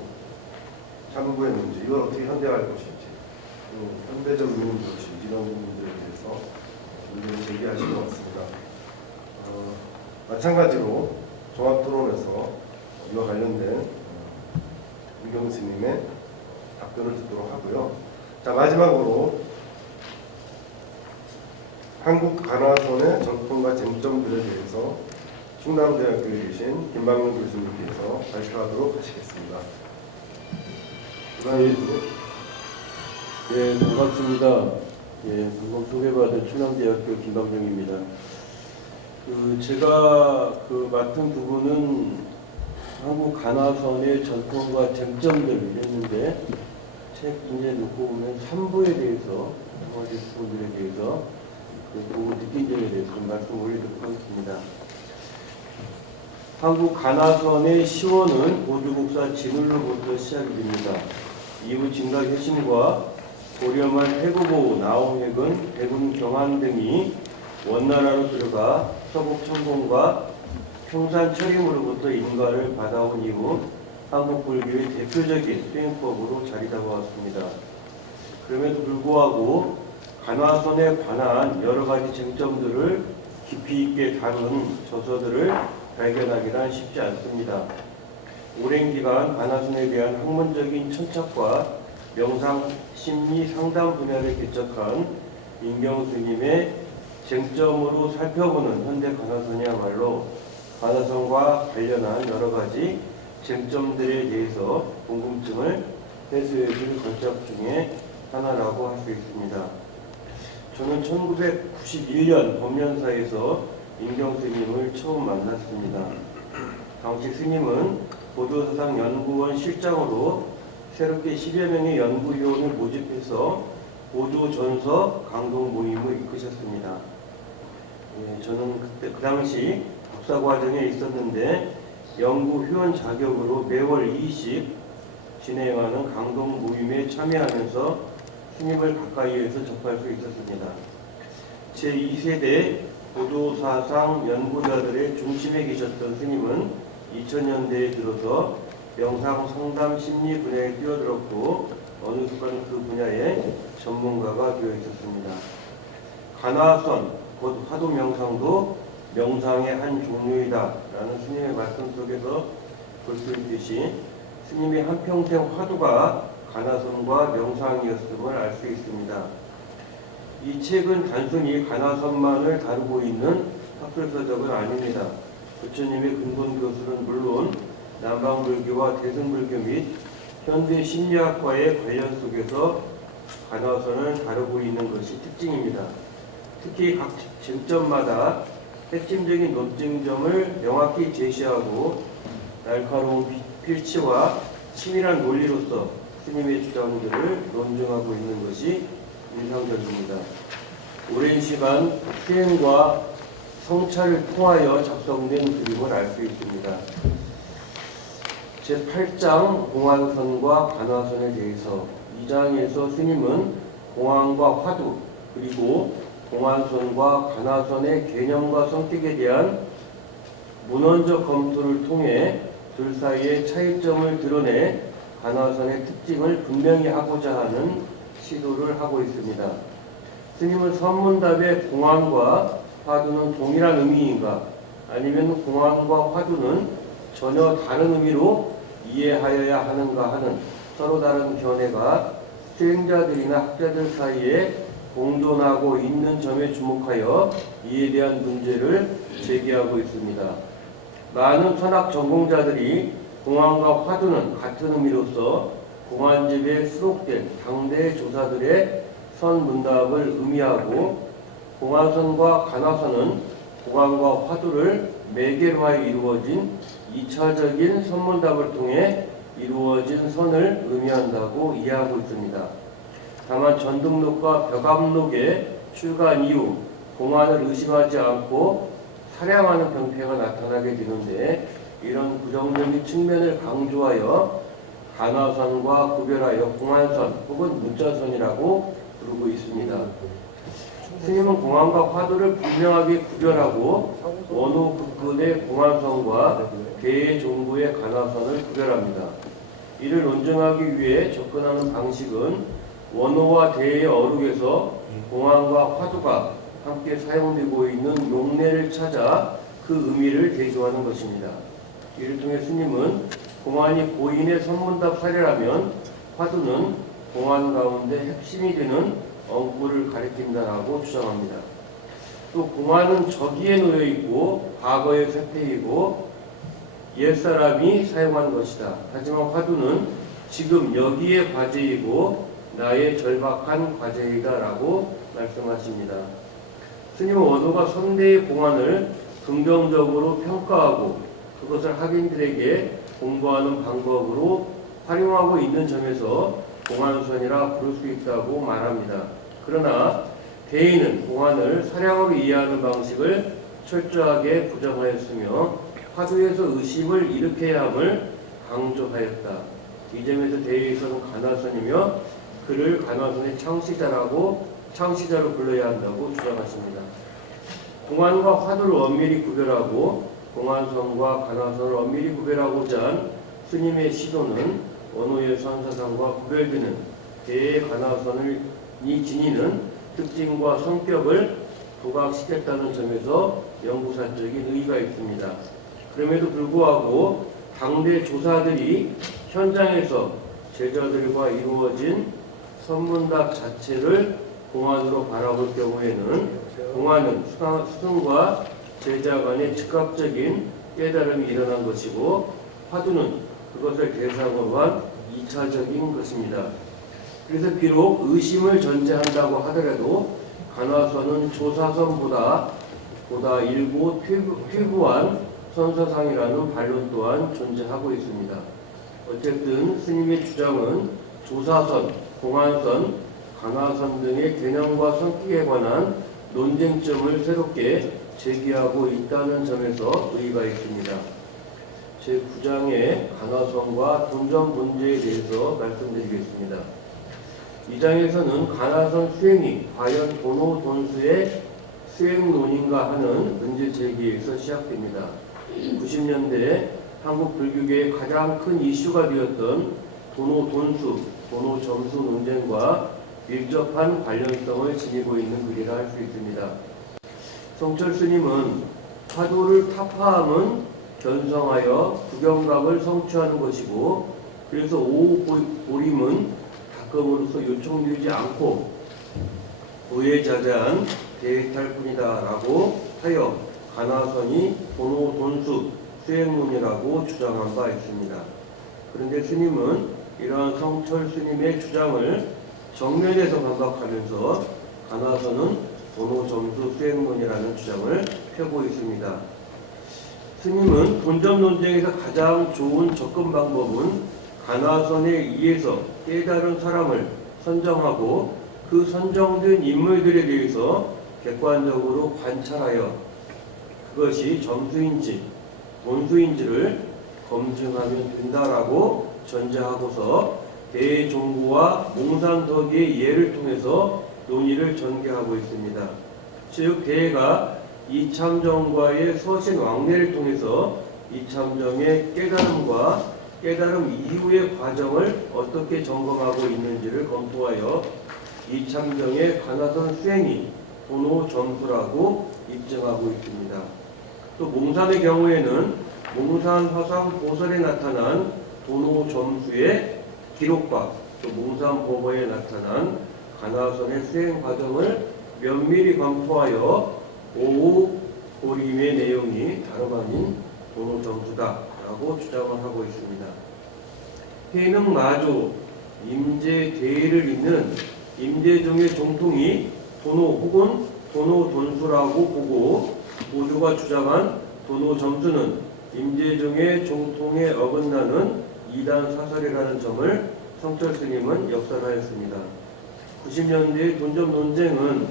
참고의 문제, 이걸 어떻게 현대화할 것인지, 현대적 의미는 무엇인지 이런 부분들에 대해서 문제를 제기하신 것 같습니다. 마찬가지로 종합토론에서 이와 관련된 임경 스님의 답변을 듣도록 하고요. 자, 마지막으로 한국 가나선의 전통과 쟁점들에 대해서 충남대학교에 계신 김방용 교수님께서 발표하도록 하시겠습니다. 예, 반갑습니다. 예, 방금 소개받은 충남대학교 김방정입니다. 제가 맡은 부분은 한국 가나선의 전통과 쟁점들을 했는데 책 이제 놓고 보면 3부에 대해서 나머지 부분들에 대해서 보고 느낀 점에 대해서 좀 말씀 올리도록 하겠습니다. 한국 가나선의 시원은 고주국사 진울로부터 시작이 됩니다. 이후 진각 혁신과 고려말 해구보 나홍획은 대군 경한 등이 원나라로 들어가 서북 천공과 평산 철임으로부터 인가를 받아온 이후 한국 불교의 대표적인 수행법으로 자리 잡아왔습니다. 그럼에도 불구하고 가나선에 관한 여러 가지 쟁점들을 깊이 있게 다룬 저서들을 발견하기란 쉽지 않습니다. 오랜 기간 가나선에 대한 학문적인 천착과 명상, 심리, 상담 분야를 개척한 인경 스님의 쟁점으로 살펴보는 현대 가나선이야말로 가나선과 관련한 여러 가지 쟁점들에 대해서 궁금증을 해소해줄 건작 중에 하나라고 할 수 있습니다. 저는 1991년 법련사에서 인경 스님을 처음 만났습니다. 당시 스님은 보조사상연구원 실장으로 새롭게 10여 명의 연구위원을 모집해서 보조전서 강동 모임을 이끄셨습니다. 저는 그 당시 박사과정에 있었는데 연구위원 자격으로 매월 2씩 진행하는 강동 모임에 참여하면서 스님을 가까이에서 접할 수 있었습니다. 제2세대 보조사상 연구자들의 중심에 계셨던 스님은 2000년대에 들어서 명상, 상담, 심리 분야에 뛰어들었고 어느 순간 그 분야의 전문가가 되어 있었습니다. 가나선, 곧 화두 명상도 명상의 한 종류이다 라는 스님의 말씀 속에서 볼 수 있듯이 스님의 한평생 화두가 가나선과 명상이었음을 알 수 있습니다. 이 책은 단순히 가나선만을 다루고 있는 학술서적은 아닙니다. 부처님의 근본 교수는 물론 남방불교와 대승불교 및 현대 심리학과의 관련 속에서 가나선을 다루고 있는 것이 특징입니다. 특히 각 쟁점마다 핵심적인 논쟁점을 명확히 제시하고 날카로운 필치와 치밀한 논리로서 스님의 주장들을 논증하고 있는 것이 인상적입니다. 오랜 시간 수행과 성찰을 통하여 작성된 그림을 알 수 있습니다. 제8장 공안선과 간화선에 대해서 2장에서 스님은 공안과 화두 그리고 공안선과 간화선의 개념과 성격에 대한 문헌적 검토를 통해 둘 사이의 차이점을 드러내 간화선의 특징을 분명히 하고자 하는 시도를 하고 있습니다. 스님은 선문답에 공안과 화두는 동일한 의미인가 아니면 공안과 화두는 전혀 다른 의미로 이해하여야 하는가 하는 서로 다른 견해가 수행자들이나 학자들 사이에 공존하고 있는 점에 주목하여 이에 대한 문제를 제기하고 있습니다. 많은 선학 전공자들이 공안과 화두는 같은 의미로서 공안집에 수록된 당대 조사들의 선문답을 의미하고 공안선과 간화선은 공안과 화두를 매개로 하여 이루어진 2차적인 선문답을 통해 이루어진 선을 의미한다고 이해하고 있습니다. 다만 전등록과 벽암록의 출간 이후 공안을 의심하지 않고 사량하는 병폐가 나타나게 되는데 이런 부정적인 측면을 강조하여 간화선과 구별하여 공안선 혹은 문자선이라고 부르고 있습니다. 스님은 공안과 화두를 분명하게 구별하고 원호 극근의 공안선과 대종부의 간화선을 구별합니다. 이를 논증하기 위해 접근하는 방식은 원호와 대의 어록에서 공안과 화두가 함께 사용되고 있는 용례를 찾아 그 의미를 대조하는 것입니다. 이를 통해 스님은 공안이 고인의 선문답 사례라면 화두는 공안 가운데 핵심이 되는 언구를 가리킨다라고 주장합니다. 또 공안은 저기에 놓여 있고 과거의 세태이고 옛사람이 사용한 것이다. 하지만 화두는 지금 여기에 과제이고 나의 절박한 과제이다라고 말씀하십니다. 스님은 원호가 선대의 공안을 긍정적으로 평가하고 그것을 학인들에게 공부하는 방법으로 활용하고 있는 점에서 공안선이라 부를 수 있다고 말합니다. 그러나 대인은 공안을 사량으로 이해하는 방식을 철저하게 부정하였으며 화두에서 의심을 일으켜야 함을 강조하였다. 이 점에서 대의에서는 간화선이며 그를 간화선의 창시자로 불러야 한다고 주장하십니다. 공안과 화두를 엄밀히 구별하고 공안선과 간화선을 엄밀히 구별하고자 한 스님의 시도는 원호의 선사상과 구별되는 대의 간화선이 지니는 특징과 성격을 부각시켰다는 점에서 연구사적인 의의가 있습니다. 그럼에도 불구하고 당대 조사들이 현장에서 제자들과 이루어진 선문답 자체를 공안으로 바라볼 경우에는 공안은 스승과 제자 간의 즉각적인 깨달음이 일어난 것이고 화두는 그것을 대상으로 한 2차적인 것입니다. 그래서 비록 의심을 전제한다고 하더라도 간화선은 조사선보다 일부 퇴부한 선서상이라는 반론 또한 존재하고 있습니다. 어쨌든 스님의 주장은 조사선, 공안선, 간화선 등의 개념과 성격에 관한 논쟁점을 새롭게 제기하고 있다는 점에서 의의가 있습니다. 제9장의 간화선과 돈점 문제에 대해서 말씀드리겠습니다. 이 장에서는 간화선 수행이 과연 도노 돈수의 수행론인가 하는 문제 제기에서 시작됩니다. 90년대 한국 불교계의 가장 큰 이슈가 되었던 도노 돈수, 도노 점수 논쟁과 밀접한 관련성을 지니고 있는 글이라 할 수 있습니다. 성철 스님은 화두를 타파함은 견성하여 구경각을 성취하는 것이고 그래서 오보림은 닦음으로써 요청되지 않고 고해자자한 대탈 뿐이다 라고 하여 간화선이 도노 돈수 수행론이라고 주장한 바 있습니다. 그런데 스님은 이러한 성철 스님의 주장을 정면에서 반박하면서 간화선은 도노 점수 수행론이라는 주장을 펴고 있습니다. 스님은 돈점 논쟁에서 가장 좋은 접근 방법은 간화선에 의해서 깨달은 사람을 선정하고 그 선정된 인물들에 대해서 객관적으로 관찰하여 그것이 점수인지 돈수인지를 검증하면 된다라고 전제하고서 대종구와 몽산덕의 예를 통해서 논의를 전개하고 있습니다. 즉 대가 이참정과의 서신 왕래를 통해서 이참정의 깨달음과 깨달음 이후의 과정을 어떻게 점검하고 있는지를 검토하여 이참정의 간화선 수행이 도노 점수라고 입증하고 있습니다. 또 몽산의 경우에는 몽산 화상 보설에 나타난 도노 점수의 기록과 또 몽산 보고에 나타난 간화선의 수행 과정을 면밀히 검토하여 오후 고림의 내용이 다름 아닌 도노 점수다라고 주장을 하고 있습니다. 해능 마조 임제 대의를 잇는 임제종의 종통이 도노 혹은 도노 돈수라고 보고 모두가 주장한 도노 점수는 임제종의 종통에 어긋나는 이단 사설이라는 점을 성철 스님은 역설하였습니다. 90년대의 돈점 논쟁은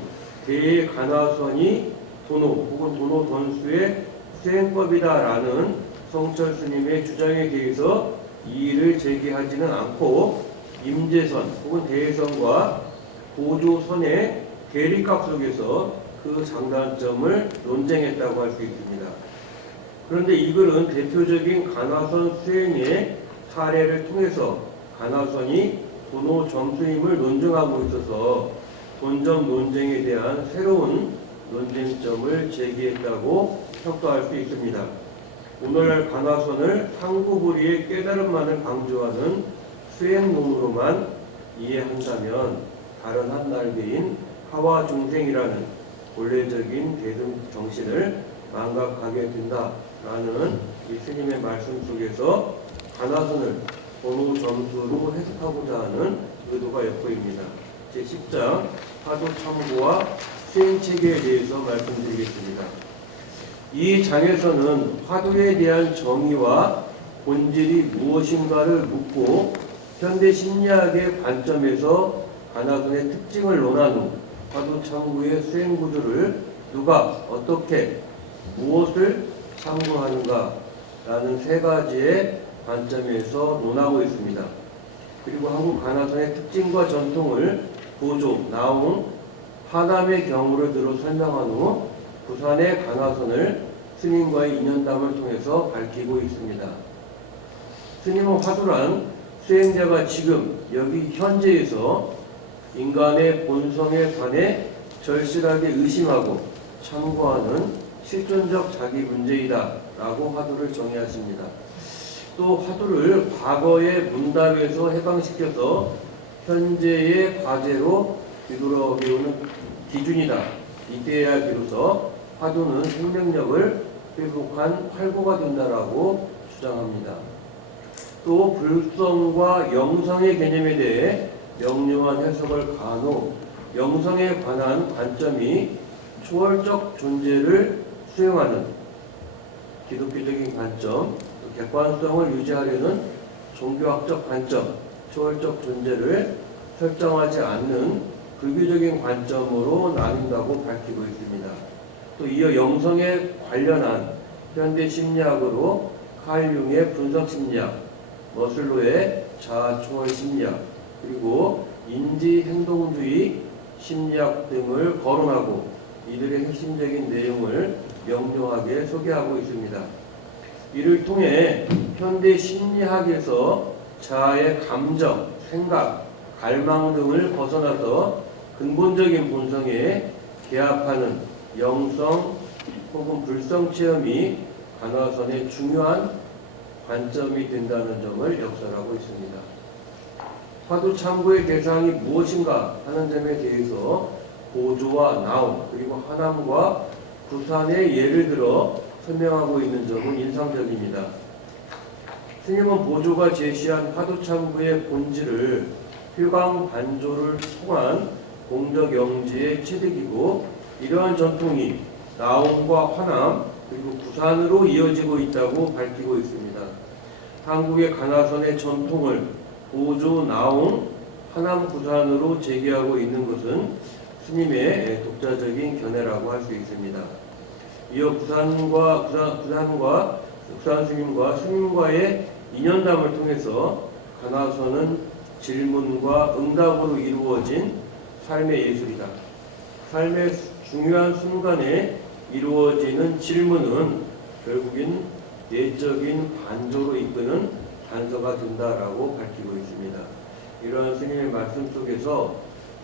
대의 간화선이 도노 혹은 도노 돈수의 수행법이다라는 성철 스님의 주장에 대해서 이의를 제기하지는 않고 임제선 혹은 대해선과 보조선의 대립각 속에서 그 장단점을 논쟁했다고 할 수 있습니다. 그런데 이 글은 대표적인 간화선 수행의 사례를 통해서 간화선이 도노 점수임을 논증하고 있어서 돈점 논쟁에 대한 새로운 논쟁점을 제기했다고 평가할 수 있습니다. 오늘날 간화선을 상구불이의 깨달음만을 강조하는 수행론으로만 이해한다면 다른 한 날개인 하와중생이라는 본래적인 대승 정신을 망각하게 된다라는 이 스님의 말씀 속에서 간화선을 도노 점수로 해석하고자 하는 의도가 엿보입니다. 제10장 화두 참고와 수행체계에 대해서 말씀드리겠습니다. 이 장에서는 화두에 대한 정의와 본질이 무엇인가를 묻고 현대 심리학의 관점에서 간화선의 특징을 논한 후 화두 참고의 수행 구조를 누가 어떻게 무엇을 참고하는가라는 세 가지의 관점에서 논하고 있습니다. 그리고 한국 간화선의 특징과 전통을 보조, 나옹, 하남의 경우를 들어 설명한 후 부산의 간화선을 스님과의 인연담을 통해서 밝히고 있습니다. 스님은 화두란 수행자가 지금 여기 현재에서 인간의 본성에 관해 절실하게 의심하고 참고하는 실존적 자기 문제이다 라고 화두를 정의하십니다. 또 화두를 과거의 문답에서 해방시켜서 현재의 과제로 뒤돌아 배우는 기준이다. 이때야 비로소 화두는 생명력을 회복한 활보가 된다라고 주장합니다. 또 불성과 영성의 개념에 대해 명료한 해석을 가한 후 영성에 관한 관점이 초월적 존재를 수용하는 기독교적인 관점, 또 객관성을 유지하려는 종교학적 관점, 초월적 존재를 설정하지 않는 불교적인 관점으로 나뉜다고 밝히고 있습니다. 또 이어 영성에 관련한 현대 심리학으로 칼 융의 분석 심리학, 머슬로의 자아 초월 심리학, 그리고 인지 행동주의 심리학 등을 거론하고 이들의 핵심적인 내용을 명료하게 소개하고 있습니다. 이를 통해 현대 심리학에서 자아의 감정, 생각, 갈망 등을 벗어나서 근본적인 본성에 개합하는 영성 혹은 불성 체험이 간화선의 중요한 관점이 된다는 점을 역설하고 있습니다. 화두 참고의 대상이 무엇인가 하는 점에 대해서 보조와 나움 그리고 하남과 부산의 예를 들어 설명하고 있는 점은 인상적입니다. 스님은 보조가 제시한 화두 참고의 본질을 효강 반조를 통한 공적 영지의 체득이고 이러한 전통이 나움과 화남 그리고 부산으로 이어지고 있다고 밝히고 있습니다. 한국의 간화선의 전통을 보조, 나움, 하남, 부산으로 제기하고 있는 것은 스님의 독자적인 견해라고 할 수 있습니다. 이어 부산 스님과 스님과의 인연담을 통해서 간화선은 질문과 응답으로 이루어진 삶의 예술이다. 삶의 중요한 순간에 이루어지는 질문은 결국엔 내적인 반조로 이끄는 단서가 된다라고 밝히고 있습니다. 이러한 스님의 말씀 속에서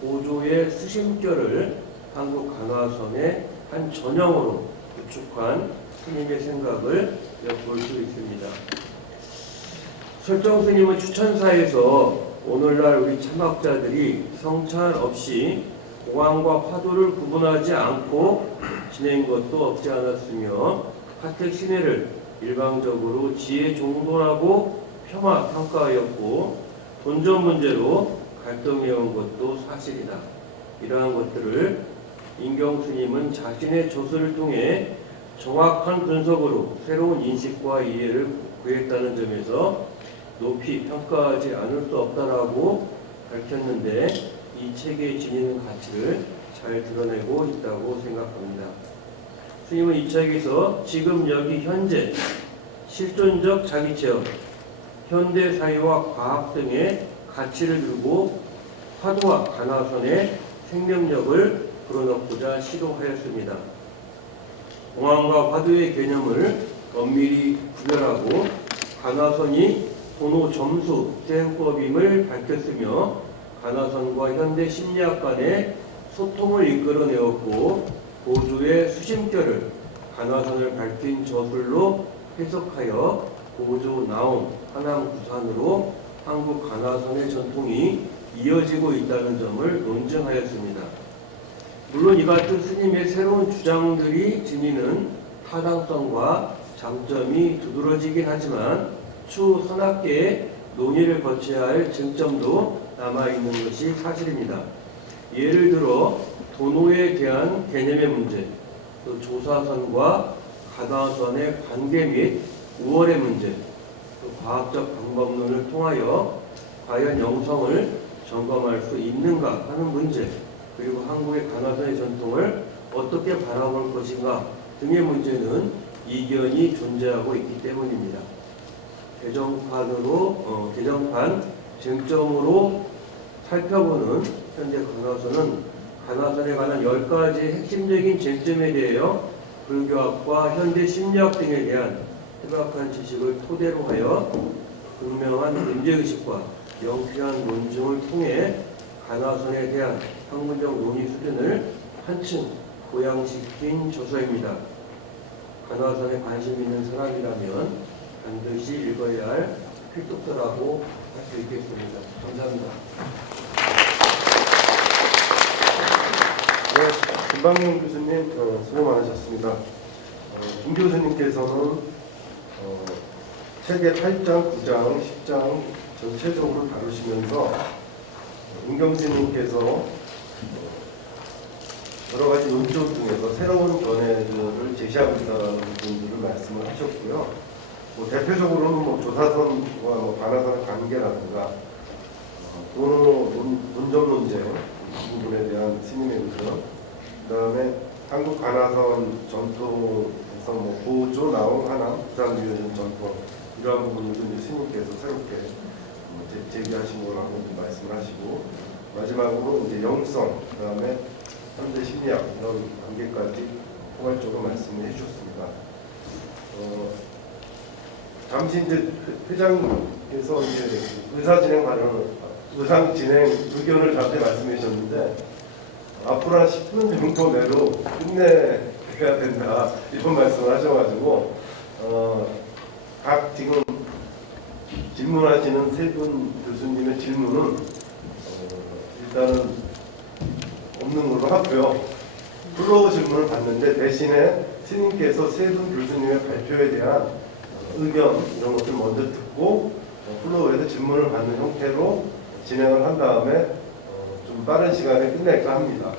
보조의 수심결을 한국 간화선의 한 전형으로 구축한 스님의 생각을 엿볼 수 있습니다. 설정 스님은 추천사에서 오늘날 우리 참학자들이 성찰 없이 공안과 화두를 구분하지 않고 지낸 것도 없지 않았으며 하택 신해를 일방적으로 지혜 종론하고 폄하 평가하였고 본전 문제로 갈등해온 것도 사실이다. 이러한 것들을 인경 스님은 자신의 조서를 통해 정확한 분석으로 새로운 인식과 이해를 구했다는 점에서 높이 평가하지 않을 수 없다라고 밝혔는데 이 책에 지니는 가치를 잘 드러내고 있다고 생각합니다. 스님은 이 책에서 지금 여기 현재 실존적 자기체험, 현대사회와 과학 등의 가치를 두고 화두와 간화선의 생명력을 불어넣고자 시도하였습니다. 공안과 화두의 개념을 엄밀히 구별하고 간화선이 도노 점수 수행법임을 밝혔으며 간화선과 현대 심리학 간의 소통을 이끌어내었고 보조의 수심결을 간화선을 밝힌 저술로 해석하여 보조 나움 하남 부산으로 한국 간화선의 전통이 이어지고 있다는 점을 논증하였습니다. 물론 이 같은 스님의 새로운 주장들이 지니는 타당성과 장점이 두드러지긴 하지만 추후 선학계의 논의를 거쳐야 할 쟁점도 남아있는 것이 사실입니다. 예를 들어 도노에 대한 개념의 문제, 또 조사선과 간화선의 관계 및 우월의 문제, 또 과학적 방법론을 통하여 과연 영성을 점검할 수 있는가 하는 문제, 그리고 한국의 간화선의 전통을 어떻게 바라볼 것인가 등의 문제는 이견이 존재하고 있기 때문입니다. 개정판 쟁점으로 살펴보는 현재 간화선은 간화선에 관한 10가지 핵심적인 쟁점에 대하여 불교학과 현대 심리학 등에 대한 희박한 지식을 토대로 하여 분명한 문제의식과 명쾌한 논증을 통해 간화선에 대한 학문적 논의 수준을 한층 보양시킨 조서입니다. 간화선에 관심 있는 사람이라면 반드시 읽어야 할 필독서라고 할 수 있겠습니다. 감사합니다. 네, 김방용 교수님 수고 많으셨습니다. 김 교수님께서는 책의 8장, 9장, 10장 전체적으로 다루시면서 임경수님께서 여러 가지 논조 중에서 새로운 견해들을 제시하고 있다는 부분들을 말씀을 하셨고요. 대표적으로는 조사선과 반화선의 관계라든가 또는 논점 논제 부분에 대한 스님의 의견, 그다음에 한국 관화선 전통에서 보조, 나옹, 하남, 부산 유해전 전통 이러한 부분들도 이제 스님께서 새롭게 제기하신 거라고 말씀을 하시고, 마지막으로 이제 영성, 그다음에 현대 심리학 이런 관계까지 포괄적으로 말씀을 해주셨습니다. 잠시 이제 회장께서 이제 의상 진행 의견을 잠시 말씀해 주셨는데 앞으로 한 10분 정도 내로 끝내야 된다 이런 말씀을 하셔가지고 각 지금 질문하시는 세 분 교수님의 질문은 일단은 없는 걸로 하고요. 플로우 질문을 받는데 대신에 스님께서 세 분 교수님의 발표에 대한 의견 이런 것들 먼저 듣고 플로우에서 질문을 받는 형태로 진행을 한 다음에 좀 빠른 시간에 끝낼까 합니다.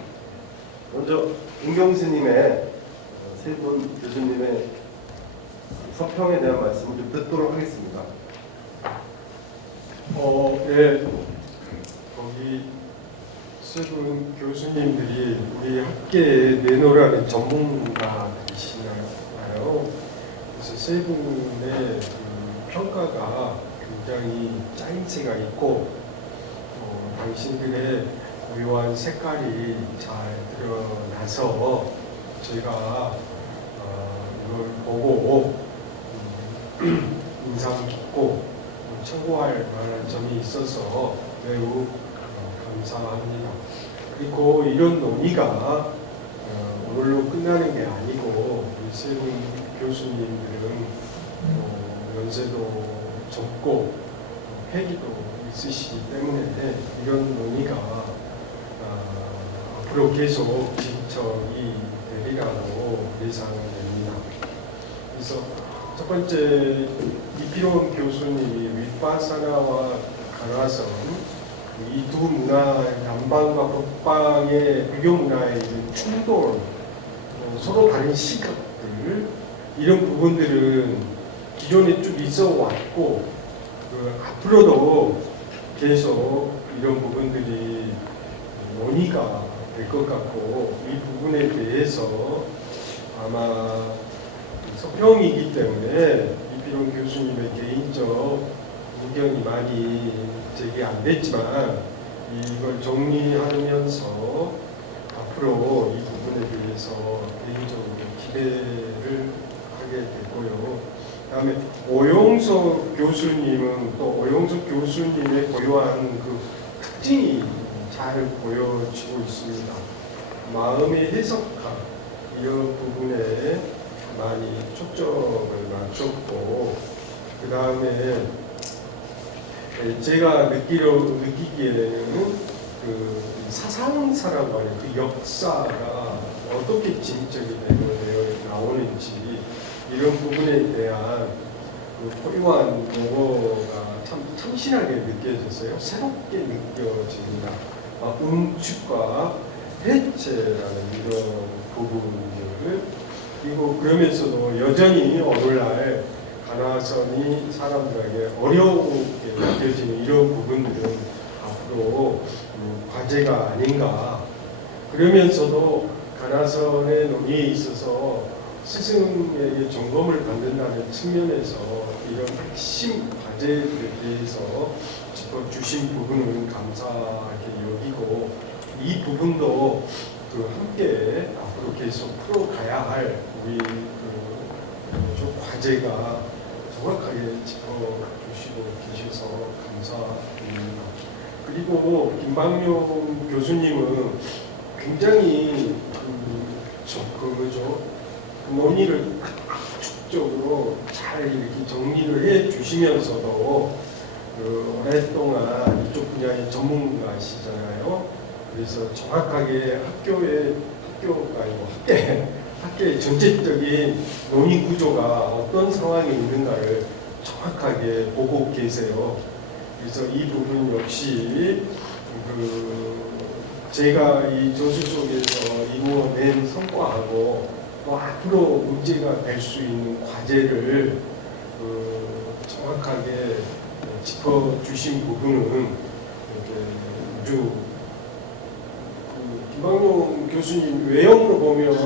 먼저 임경수님의 세 분 교수님의 서평에 대한 말씀을 좀 듣도록 하겠습니다. 네. 거기 세 분 교수님들이 우리 학계에 내놓으라는 전문가이시나요? 그래서 세 분의 평가가 굉장히 짜임새가 있고 당신들의 고유한 색깔이 잘 드러나서 제가 이걸 보고 인상 깊고 참고할 만한 점이 있어서 매우 감사합니다. 그리고 이런 논의가 오늘로 끝나는 게 아니고 우리 세 분 교수님들은 연세도 젊고 패기도 있으시기 때문에 이런 논의가 앞으로 계속 진척이 되리라고 예상을 됩니다. 그래서 첫 번째 이필원 교수님이 윗바사나와 간화선 이 두 문화, 남방과 북방의 불교 문화의 충돌, 서로 다른 시각들 이런 부분들은 기존에 쭉 있어 왔고 앞으로도 계속 이런 부분들이 논의가 될 것 같고 이 부분에 대해서 아마 서평이기 때문에 이필원 교수님의 개인적 의견이 많이 제기 안 됐지만 이걸 정리하면서 앞으로 이 부분에 대해서 개인적으로 기대를 하게 되고요. 그다음에 오용석 교수님은 또 오용석 교수님의 고유한 그 특징이 잘 보여지고 있습니다. 마음의 해석학 이런 부분에 많이 초점을 맞췄고 그 다음에 제가 느끼기에는 그 사상사라고 하는 그 역사가 어떻게 진척이 되어 나오는지 이런 부분에 대한 그 고유한 용어가 참 참신하게 느껴졌어요. 새롭게 느껴집니다. 응축과 해체라는 이런 부분들 그리고 그러면서도 여전히 오늘날 간화선이 사람들에게 어려우게 느껴지는 이런 부분들은 앞으로 과제가 아닌가. 그러면서도 간화선의 논의에 있어서 스승에게 점검을 받는다는 측면에서 이런 핵심 과제들에 대해서 짚어주신 부분은 감사하게 여기고 이 부분도 그 함께 앞으로 계속 풀어가야 할 우리 좀 과제가 정확하게 짚어주시고 계셔서 감사드립니다. 그리고 김방용 교수님은 굉장히 그거죠. 논의를 압축적으로 잘 이렇게 정리를 해 주시면서도 오랫동안 이쪽 분야의 전문가시잖아요. 그래서 정확하게 학교의 전체적인 논의 구조가 어떤 상황에 있는가를 정확하게 보고 계세요. 그래서 이 부분 역시 제가 이 저수 속에서 이루어낸 성과하고 또 앞으로 문제가 될 수 있는 과제를 정확하게 짚어주신 부분은 이렇게 아주 김광용 교수님 외형으로 보면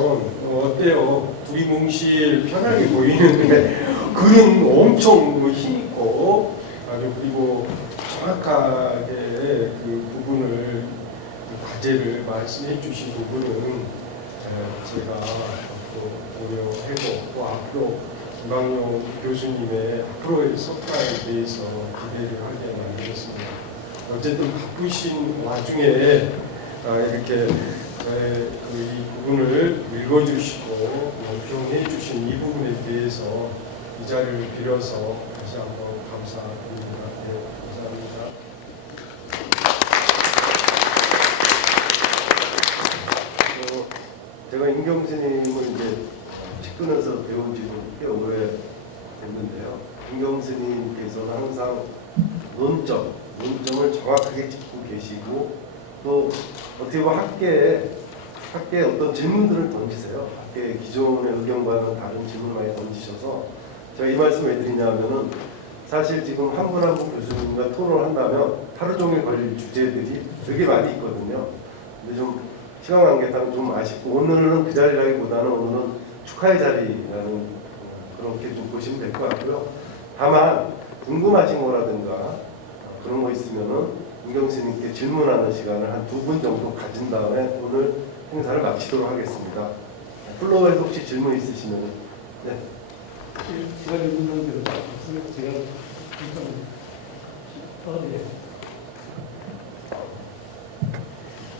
어때요? 두리뭉실 편하게 보이는데 글은 엄청 힘있고 아주 그리고 정확하게 그 부분을 과제를 말씀해 주신 부분은 제가 또 고려하고 또 앞으로 김광용 교수님의 앞으로의 석사에 대해서 기대를 하게 만들었습니다. 어쨌든 바쁘신 와중에 이렇게 이 부분을 읽어주시고 경해 주신 이 부분에 대해서 이 자리를 빌어서 다시 한번 감사드립니다. 네, 감사합니다. 제가 임경 스님을 이제 측근에서 배운 지도 꽤 오래 됐는데요. 임경 스님께서는 항상 논점을 정확하게 짚고 계시고 또 어떻게 보면 학계에 어떤 질문들을 던지세요. 학계의 기존의 의견과는 다른 질문을 많이 던지셔서 제가 이 말씀을 왜 드리냐면은 사실 지금 한 분 한 분 교수님과 토론을 한다면 하루 종일 걸릴 주제들이 되게 많이 있거든요. 근데 좀 시간 관계 때문에 좀 아쉽고 오늘은 그 자리라기보다는 오늘은 축하의 자리라는 그렇게 좀 보시면 될 것 같고요. 다만 궁금하신 거라든가 그런 거 있으면은 임경 스님께 질문하는 시간을 한 2분 정도 가진 다음에 오늘 행사를 마치도록 하겠습니다. 플로어에서 혹시 질문 있으시면 네. 시간이 있는 대로 제가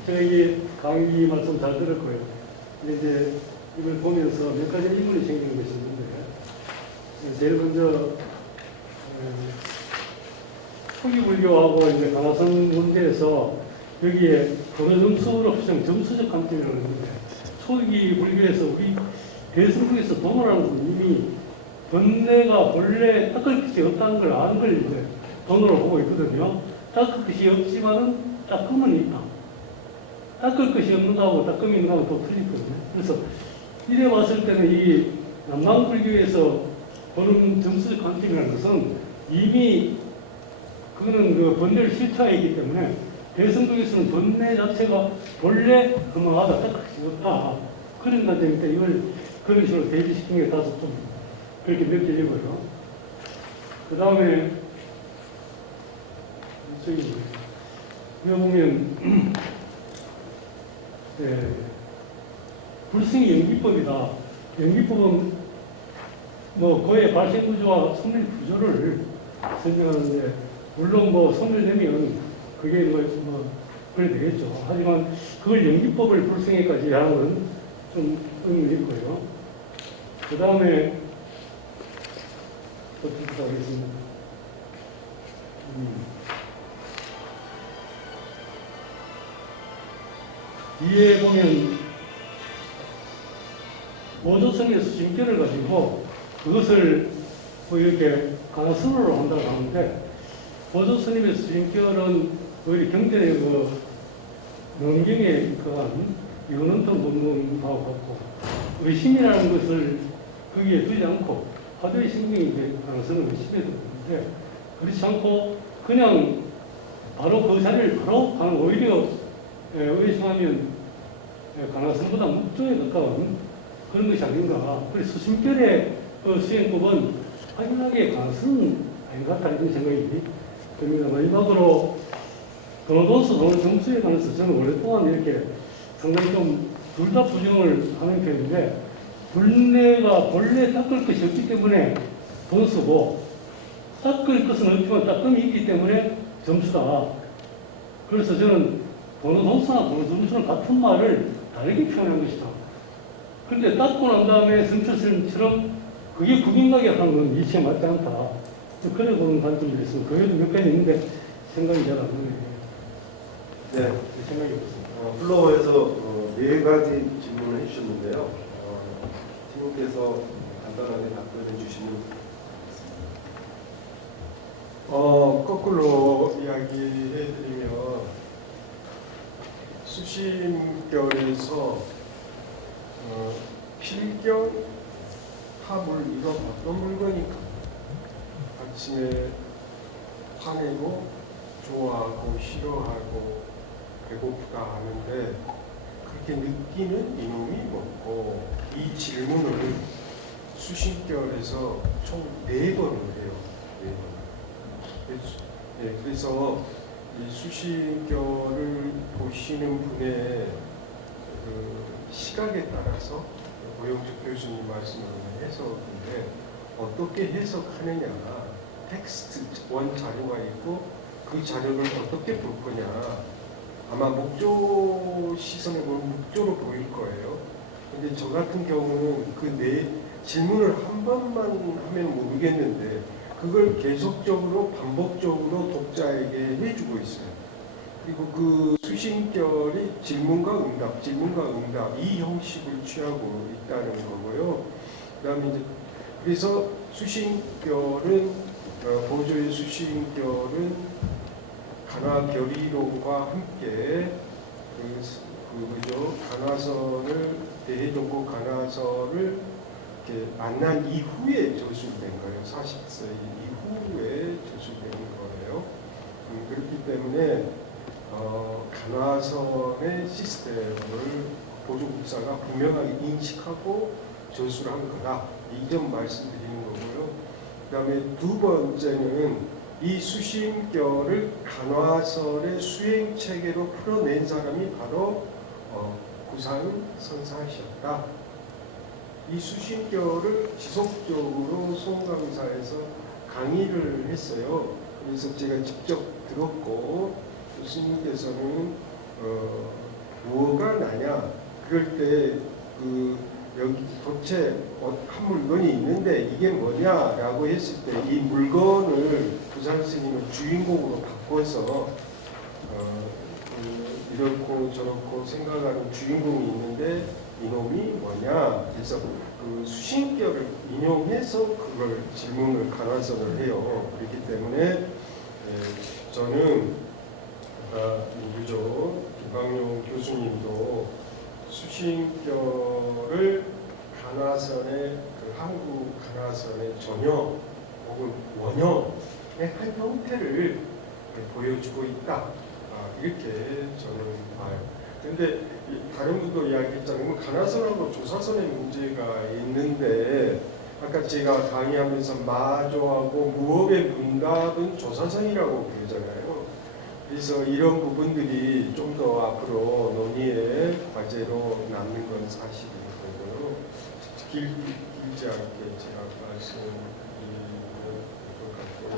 제가 이게 강의 말씀 잘 들었고요. 근데 이제 이걸 보면서 몇 가지 의문이 생기는 것이 있는데 제일 먼저 초기 불교하고 이제 가나선 문제에서 여기에 도로 점수로 표정 점수적 관점이라고 하는데 초기 불교에서 우리 대승국에서 도노라는 건 이미 번뇌가 본래 닦을 것이 없다는 걸 아는 걸 이제 돈으로 보고 있거든요. 닦을 것이 없지만은 닦음은 있다. 닦을 것이 없는가하고 닦음이 있는가하고 또 틀리거든요. 그래서 이래 봤을 때는 이 남방불교에서 보는 점수적 관점이라는 것은 이미 그거는 그 번뇌를 실체화해 있기 때문에 대승국에서는 번뇌 자체가 본래 그만하다, 닦을 것이 없다. 그런 관점인데 이걸 그런 식으로 대비시키는 게 다소 좀 그렇게 느껴지고요. 그 다음에 여기 보면 불승이 연기법이다. 연기법은 뭐 거의 발생 구조와 성질 구조를 설명하는데 물론 뭐 성질되면 그게 뭐 그래 되겠죠. 하지만 그걸 연기법을 불승에까지 하는 좀 의미가 있고요. 그 다음에 어떻게 하겠습니다. 뒤에 보면 모조성의 수심결을 가지고 그것을 뭐 이렇게 가나선으로 한다고 하는데 모조스님의 수심결은 오히려 경전의 그 명경에 그한 연원통 본문하고 같고 의심이라는 것을 거기에 두지 않고 화두의 신경이 이제 가나선을 의심에 들어오는데 그렇지 않고 그냥 바로 그 자리를 바로 가는 오히려 의심하면 가나선보다 묵조에 가까운 그런 것이 아닌가. 그래서 수심결의 그 수행법은 확연하게 가나선은 아닌 것 같다 이런 생각이 듭니다. 마지막으로 도노도수 도노 점수에 관해서 저는 오랫동안 이렇게 상당히 좀 둘 다 부정을 하는 편인데 본래가 본래 닦을 것이 없기 때문에 돈수고 닦을 것은 없지만 닦음이 있기 때문에 점수다. 그래서 저는 도노 돈수나 도노 점수는 같은 말을 다르게 표현한 것이다. 근데 닦고 난 다음에 승천스님처럼 그게 구김나게 하는 건 이치에 맞지 않다. 그래 보는 관점도 있어요. 그게 몇 편 있는데 생각이 잘 안 나네요. 네, 생각이 없습니다. 플로어에서 네 가지 질문을 해주셨는데요. 팀님께서 간단하게 답변해 주시면 거꾸로 이야기해드리면 수심결에서 필경 합을 이런 어떤 물건일까? 아침에 화내고 좋아하고 싫어하고 배고프다 하는데 그렇게 느끼는 이놈이 뭐고, 이 질문을 수심결에서 총 4번을 해요. 4번. 그래서 이 수심결을 보시는 분의 그 시각에 따라서 고영주 교수님 말씀을 해석인데 어떻게 해석하느냐가 텍스트 원 자료가 있고 그 자료를 어떻게 볼 거냐, 아마 목조 시선에 보면 목조로 보일 거예요. 근데 저 같은 경우는 그 질문을 한 번만 하면 모르겠는데 그걸 계속적으로 반복적으로 독자에게 해주고 있어요. 그리고 그 수심결이 질문과 응답 이 형식을 취하고 있다는 거고요. 그다음에 이제 그래서 수심결은 보조의 수심결은 간화 결의론과 함께 그죠 간화선을 대해동고 간화선을 이렇게 만난 이후에 저술된 거예요. 40세 이후에 저술된 거예요. 그렇기 때문에 간화선의 시스템을 보조국사가 분명하게 인식하고 저술한 거다. 이 점 말씀드리는 거고요. 그 다음에 두 번째는 이 수심결을 간화설의 수행체계로 풀어낸 사람이 바로 구산 선사시였다. 이 수심결을 지속적으로 송강사에서 강의를 했어요. 그래서 제가 직접 들었고, 교수님께서는 뭐가 나냐, 그럴 때 여기 도체 한 물건이 있는데 이게 뭐냐라고 했을 때 이 물건을 부산 스님은 주인공으로 바꿔서 이렇고 저렇고 생각하는 주인공이 있는데 이놈이 뭐냐, 그래서 그 수신결을 인용해서 그걸 질문을 간화선을 해요. 그렇기 때문에 저는 민주조 김광용 교수님도 수신결을 간화선의 그 한국 간화선의 전형 혹은 원형의 한 형태를 보여주고 있다. 이렇게 저는 봐요. 그런데 다른 분도 이야기했잖아요. 간화선하고 조사선의 문제가 있는데 아까 제가 강의하면서 마조하고 무업의 문답은 조사선이라고 부르잖아요. 그래서 이런 부분들이 좀 더 앞으로 논의의 과제로 남는 건 사실이거든요. 길지 않게 제가 말씀드리는 것 같고요.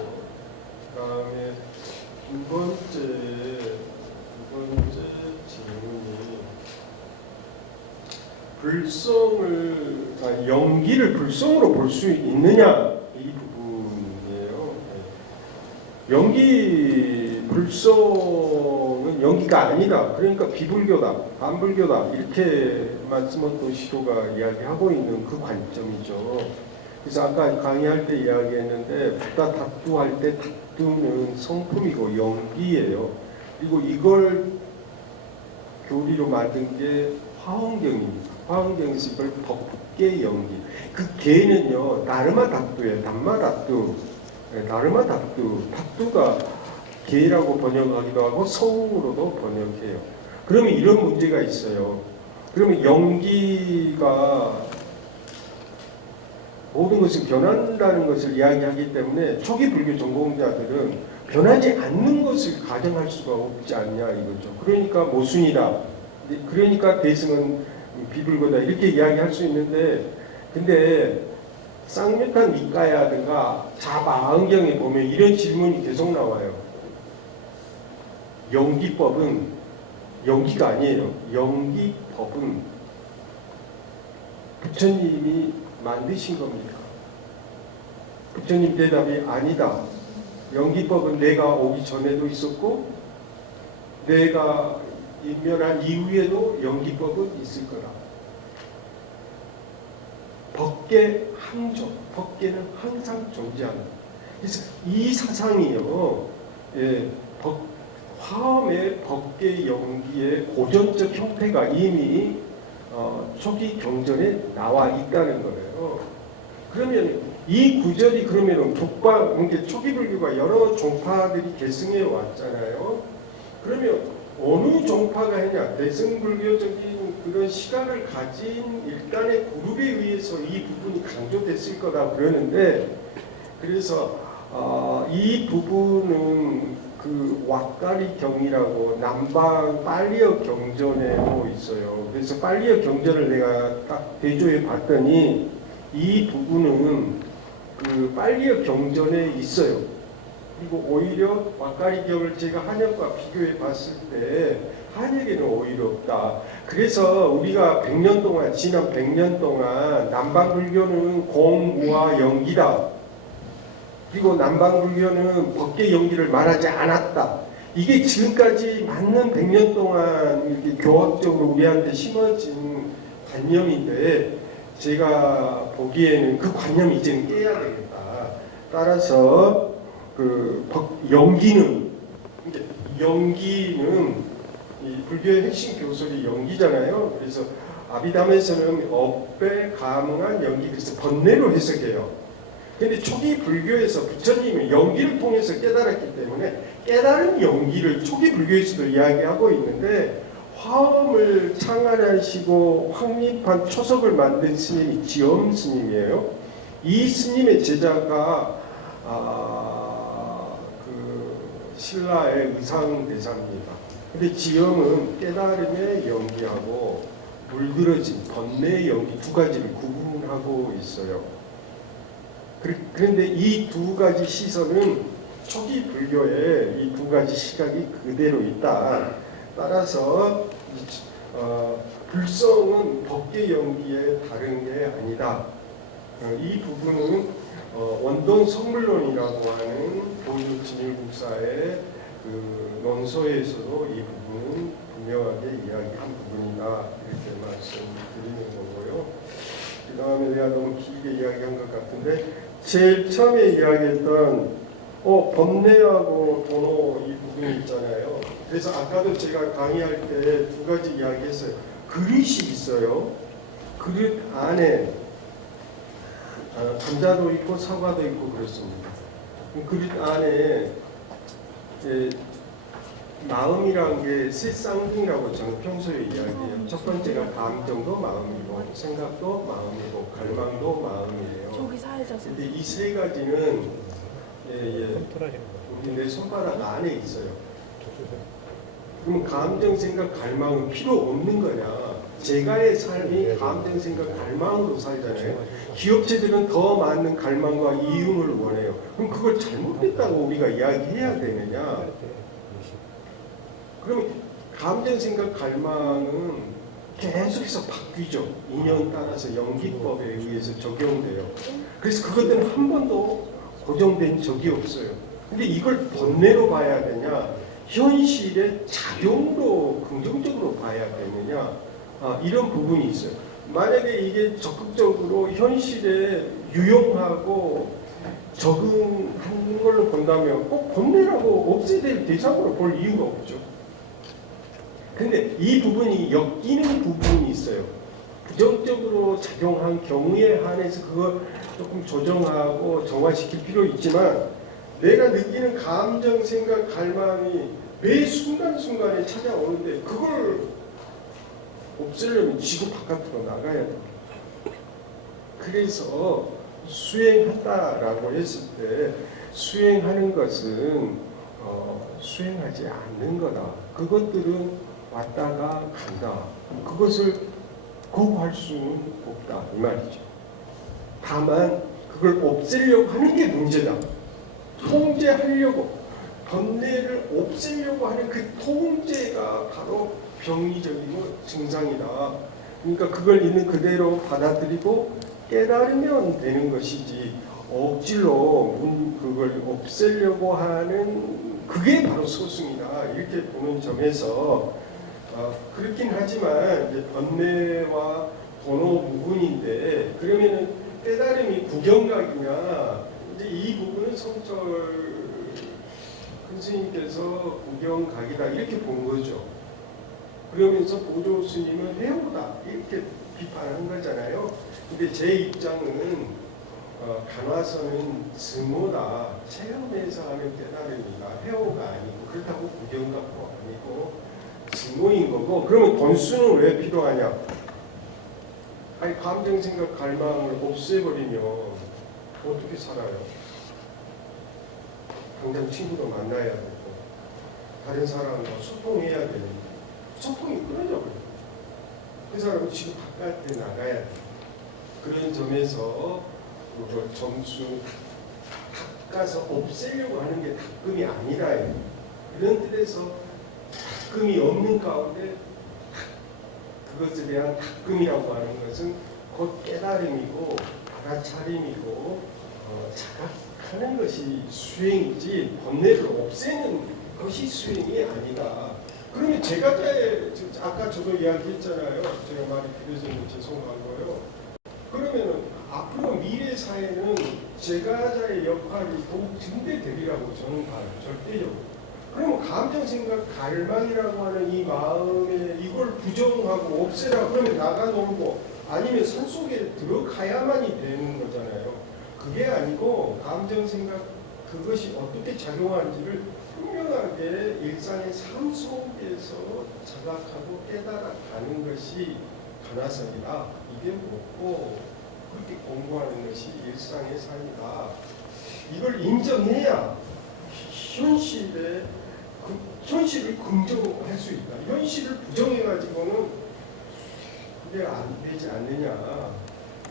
그 다음에 두 번째 질문이 연기를 불성으로 볼 수 있느냐, 이 부분이에요. 연기 불성은 연기가 아니다. 그러니까 비불교다, 반불교다, 이렇게 마츠모토 시도가 이야기하고 있는 그 관점이죠. 그래서 아까 강의할 때 이야기했는데 부다 다투할 때 다투는 성품이고 연기예요. 그리고 이걸 교리로 만든 게 화엄경입니다. 화엄경에서 이걸 법계 연기. 그 개는요, 나르마 다투예요. 담마 다투. 나르마 다투. 다투가 개라고 번역하기도 하고 성으로도 번역해요. 그러면 이런 문제가 있어요. 그러면 연기가 모든 것을 변한다는 것을 이야기하기 때문에 초기 불교 전공자들은 변하지 않는 것을 가정할 수가 없지 않냐 이거죠. 그러니까 모순이다. 그러니까 대승은 비불교다 이렇게 이야기할 수 있는데, 근데 쌍욕한 니까야든가 자마은경에 보면 이런 질문이 계속 나와요. 연기법은 연기가 아니에요. 연기법은 부처님이 만드신 겁니까? 부처님 대답이 아니다. 연기법은 내가 오기 전에도 있었고 내가 인멸한 이후에도 연기법은 있을 거다. 법계 항존, 법계는 항상 존재한다. 그래서 이 사상이요, 화엄의 법계 연기의 고전적 형태가 이미 초기 경전에 나와 있다는 거예요. 그러면 이 구절이 그러면 그러니까 초기 불교가 여러 종파들이 계승해 왔잖아요. 그러면 어느 종파가 했냐? 대승불교적인 그런 시각을 가진 일단의 그룹에 의해서 이 부분이 강조됐을 거다 그러는데, 그래서 이 부분은 그 왁가리 경이라고 남방 빨리어 경전에 있어요. 그래서 빨리어 경전을 내가 딱 대조해 봤더니 이 부분은 그 빨리어 경전에 있어요. 그리고 오히려 왁가리 경을 제가 한역과 비교해 봤을 때 한역에는 오히려 없다. 그래서 우리가 100년 동안, 지난 100년 동안 남방불교는 공무와 연기다. 그리고 남방불교는 법계 연기를 말하지 않았다. 이게 지금까지 맞는 100년 동안 이렇게 교학적으로 우리한테 심어진 관념인데, 제가 보기에는 그 관념이 이제는 깨야 되겠다. 따라서 그 연기는 이 불교의 핵심 교설이 연기잖아요. 그래서 아비담에서는 업에 가능한 연기, 그래서 번뇌로 해석해요. 근데 초기 불교에서 부처님은 연기를 통해서 깨달았기 때문에 깨달은 연기를 초기 불교에서도 이야기하고 있는데, 화엄을 창안하시고 확립한 초석을 만든 스님이 지엄 스님이에요. 이 스님의 제자가 그 신라의 의상대사입니다. 근데 지엄은 깨달음의 연기하고 물들어진 번뇌의 연기 두 가지를 구분하고 있어요. 그런데 이 두 가지 시선은 초기 불교의 이 두 가지 시각이 그대로 있다. 따라서 불성은 법계 연기에 다른 게 아니다. 이 부분은 원돈 성물론이라고 하는 보조 진일국사의 그 논서에서도 이 부분은 분명하게 이야기한 부분이다. 이렇게 말씀드리는 거고요. 그 다음에 내가 너무 길게 이야기한 것 같은데, 제일 처음에 이야기했던 법례하고 도노 이 부분이 있잖아요. 그래서 아까도 제가 강의할 때 두 가지 이야기했어요. 그릇이 있어요. 그릇 안에 감자도 있고 사과도 있고 그렇습니다. 그릇 안에 마음이라는 게 세 쌍둥이라고 저는 평소에 이야기해요. 첫 번째가 감정도 마음이고, 생각도 마음이고, 갈망도 마음이에요. 저기 사회자서. 근데 이 세 가지는 우리 내 손바닥 안에 있어요. 그럼 감정, 생각, 갈망은 필요 없는 거냐? 제가의 삶이 감정, 생각, 갈망으로 살잖아요. 기업체들은 더 많은 갈망과 이윤을 원해요. 그럼 그걸 잘못됐다고 우리가 이야기해야 되느냐? 그럼 감정, 생각, 갈망은 계속해서 바뀌죠. 인연 따라서 연기법에 의해서 적용돼요. 그래서 그것들은 한 번도 고정된 적이 없어요. 근데 이걸 번뇌로 봐야 되냐, 현실의 작용으로 긍정적으로 봐야 되느냐, 이런 부분이 있어요. 만약에 이게 적극적으로 현실에 유용하고 적응하는 걸로 본다면 꼭 번뇌라고 없애야 될 대상으로 볼 이유가 없죠. 근데 이 부분이 엮이는 부분이 있어요. 부정적으로 작용한 경우에 한해서 그걸 조금 조정하고 정화시킬 필요 있지만, 내가 느끼는 감정, 생각, 갈망이 매 순간순간에 찾아오는데 그걸 없애려면 지구 바깥으로 나가야 됩니다. 그래서 수행한다라고 했을 때 수행하는 것은 수행하지 않는 거다. 그것들은 왔다가 간다. 그것을 거부할 수는 없다 이 말이죠. 다만 그걸 없애려고 하는 게 문제다. 통제하려고, 번뇌를 없애려고 하는 그 통제가 바로 병리적이고 증상이다. 그러니까 그걸 있는 그대로 받아들이고 깨달으면 되는 것이지 억지로 그걸 없애려고 하는 그게 바로 소승이다 이렇게 보는 점에서 그렇긴 하지만 이제 번뇌와 번호 부분인데 그러면은 깨달음이 구경각이냐 이제 이 부분은 성철 큰 스님께서 구경각이다 이렇게 본 거죠. 그러면서 보조 스님은 해오다 이렇게 비판한 거잖아요. 근데 제 입장은 간화서는 증오다 체험에서 하는 깨달음이다 해오가 아니고 그렇다고 구경각도 아니고 증오인 거고 그러면 권수는 왜 필요하냐? 아니 감정 생각 갈망을 없애버리면 어떻게 살아요? 당장 친구도 만나야 되고 다른 사람과 소통해야 되는데 소통이 끊어져 버려요. 그 사람은 지금 바깥에 나가야 돼. 그런 점에서 점수 닦아서 없애려고 하는 게 닦음이 아니라요. 그런 뜻에서 닦음이 없는 가운데 그것에 대한 닦음이라고 하는 것은 곧 깨달음이고 알아차림이고 자각하는 것이 수행이지 번뇌를 없애는 것이 수행이 아니다. 그러면 제가자의 아까 저도 이야기했잖아요. 제가 말이 길어지면 죄송한 거예요. 그러면은 앞으로 미래 사회는 제가자의 역할이 더욱 증대되리라고 저는 봐요. 절대적으로. 그러면 감정, 생각, 갈망이라고 하는 이 마음에 이걸 부정하고 없애라 그러면 나가 놀고 아니면 산속에 들어가야만이 되는 거잖아요. 그게 아니고 감정, 생각 그것이 어떻게 작용하는지를 분명하게 일상의 삶 속에서 자각하고 깨달아가는 것이 간화성이다. 이게 뭐고 그렇게 공부하는 것이 일상의 삶이다. 이걸 인정해야 현실을 긍정할 수 있다. 현실을 부정해가지고는 그게 안 되지 않느냐.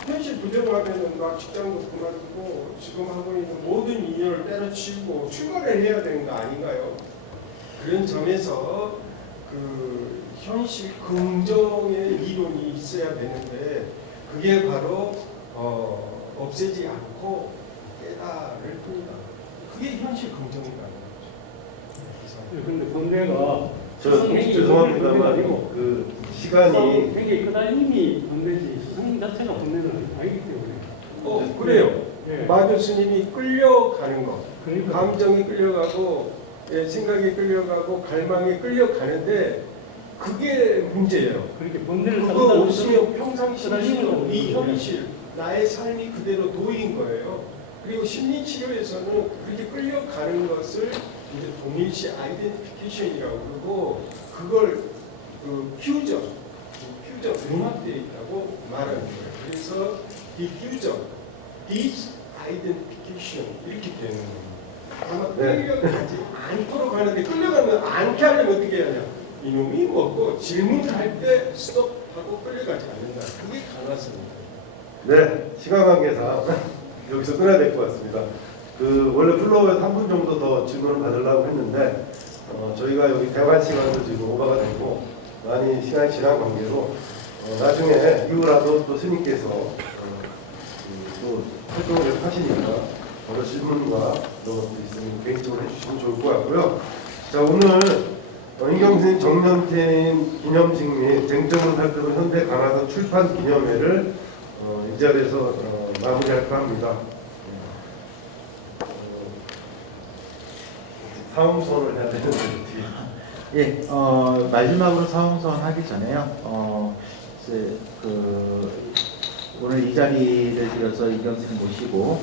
현실 부정하면은 나 직장도 그만두고 지금 하고 있는 모든 인연을 때려치우고 출가를 해야 되는 거 아닌가요? 그런 점에서 그 현실 긍정의 이론이 있어야 되는데 그게 바로 없애지 않고 깨달을 뿐이다. 그게 현실 긍정이다. 그런데 번뇌가 죄송합니다만 그 시간이 되게 크다는 힘이 번뇌지 스승 자체가 번뇌는 아니기 때문에. 그래요. 예. 마주 스님이 끌려가는 거. 그러니까 감정이 끌려가고 생각이 끌려가고 갈망이 끌려가는데 그게 문제예요. 그렇게 번뇌를 그거 없으면 평상시로 그런 이 식으로 현실 나의 삶이 그대로 놓인 거예요. 그리고 심리치료에서는 그렇게 끌려가는 것을 이제 동일시 아이덴티피케이션이라고 그러고 그걸 그 퓨전 융합되어 있다고 말하는 거예요. 그래서 디퓨전, 디스아이덴티피케이션 이렇게 되는 겁니다. 아마 끌려가지 않도록 하는데 끌려가면 않게 하려면 어떻게 해야 하냐? 이놈이 뭐고 질문을 할 때 스톱하고 끌려가지 않는다. 그게 간화성입니다. 네, 시간 관계상 여기서 끊어야 될 것 같습니다. 그 원래 플로어에서 3분 정도 더 질문을 받으려고 했는데 저희가 여기 대관 시간도 지금 오버가 되고 많이 시간이 지난 관계로 나중에 이후라도 또 스님께서 또 활동을 계속 하시니까 여러 질문과 그런 것도 있으면 개인적으로 해주시면 좋을 것 같고요. 자, 오늘 임경스님 정년퇴임 기념식 및 쟁점을 살펴본 현대 간화서 출판 기념회를 이 자리에서 마무리할까 합니다. 사홍선을 해야 되는데 예, 마지막으로 사홍선 하기 전에요. 이제 오늘 이 자리를 빌어서 이경스님 모시고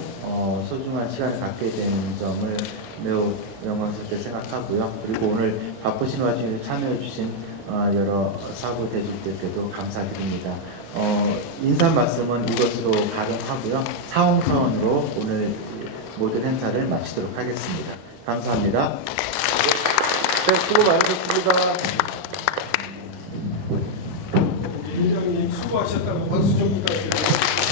소중한 시간을 갖게 된 점을 매우 영광스럽게 생각하고요. 그리고 오늘 바쁘신 와중에 참여해주신 여러 사부 대중들께도 감사드립니다. 인사 말씀은 이것으로 가정하고요. 사홍선으로 오늘 모든 행사를 마치도록 하겠습니다. 감사합니다. 네, 수고 많으셨습니다. 위원장님 수고하셨다고 박수 좀 부탁드립니다.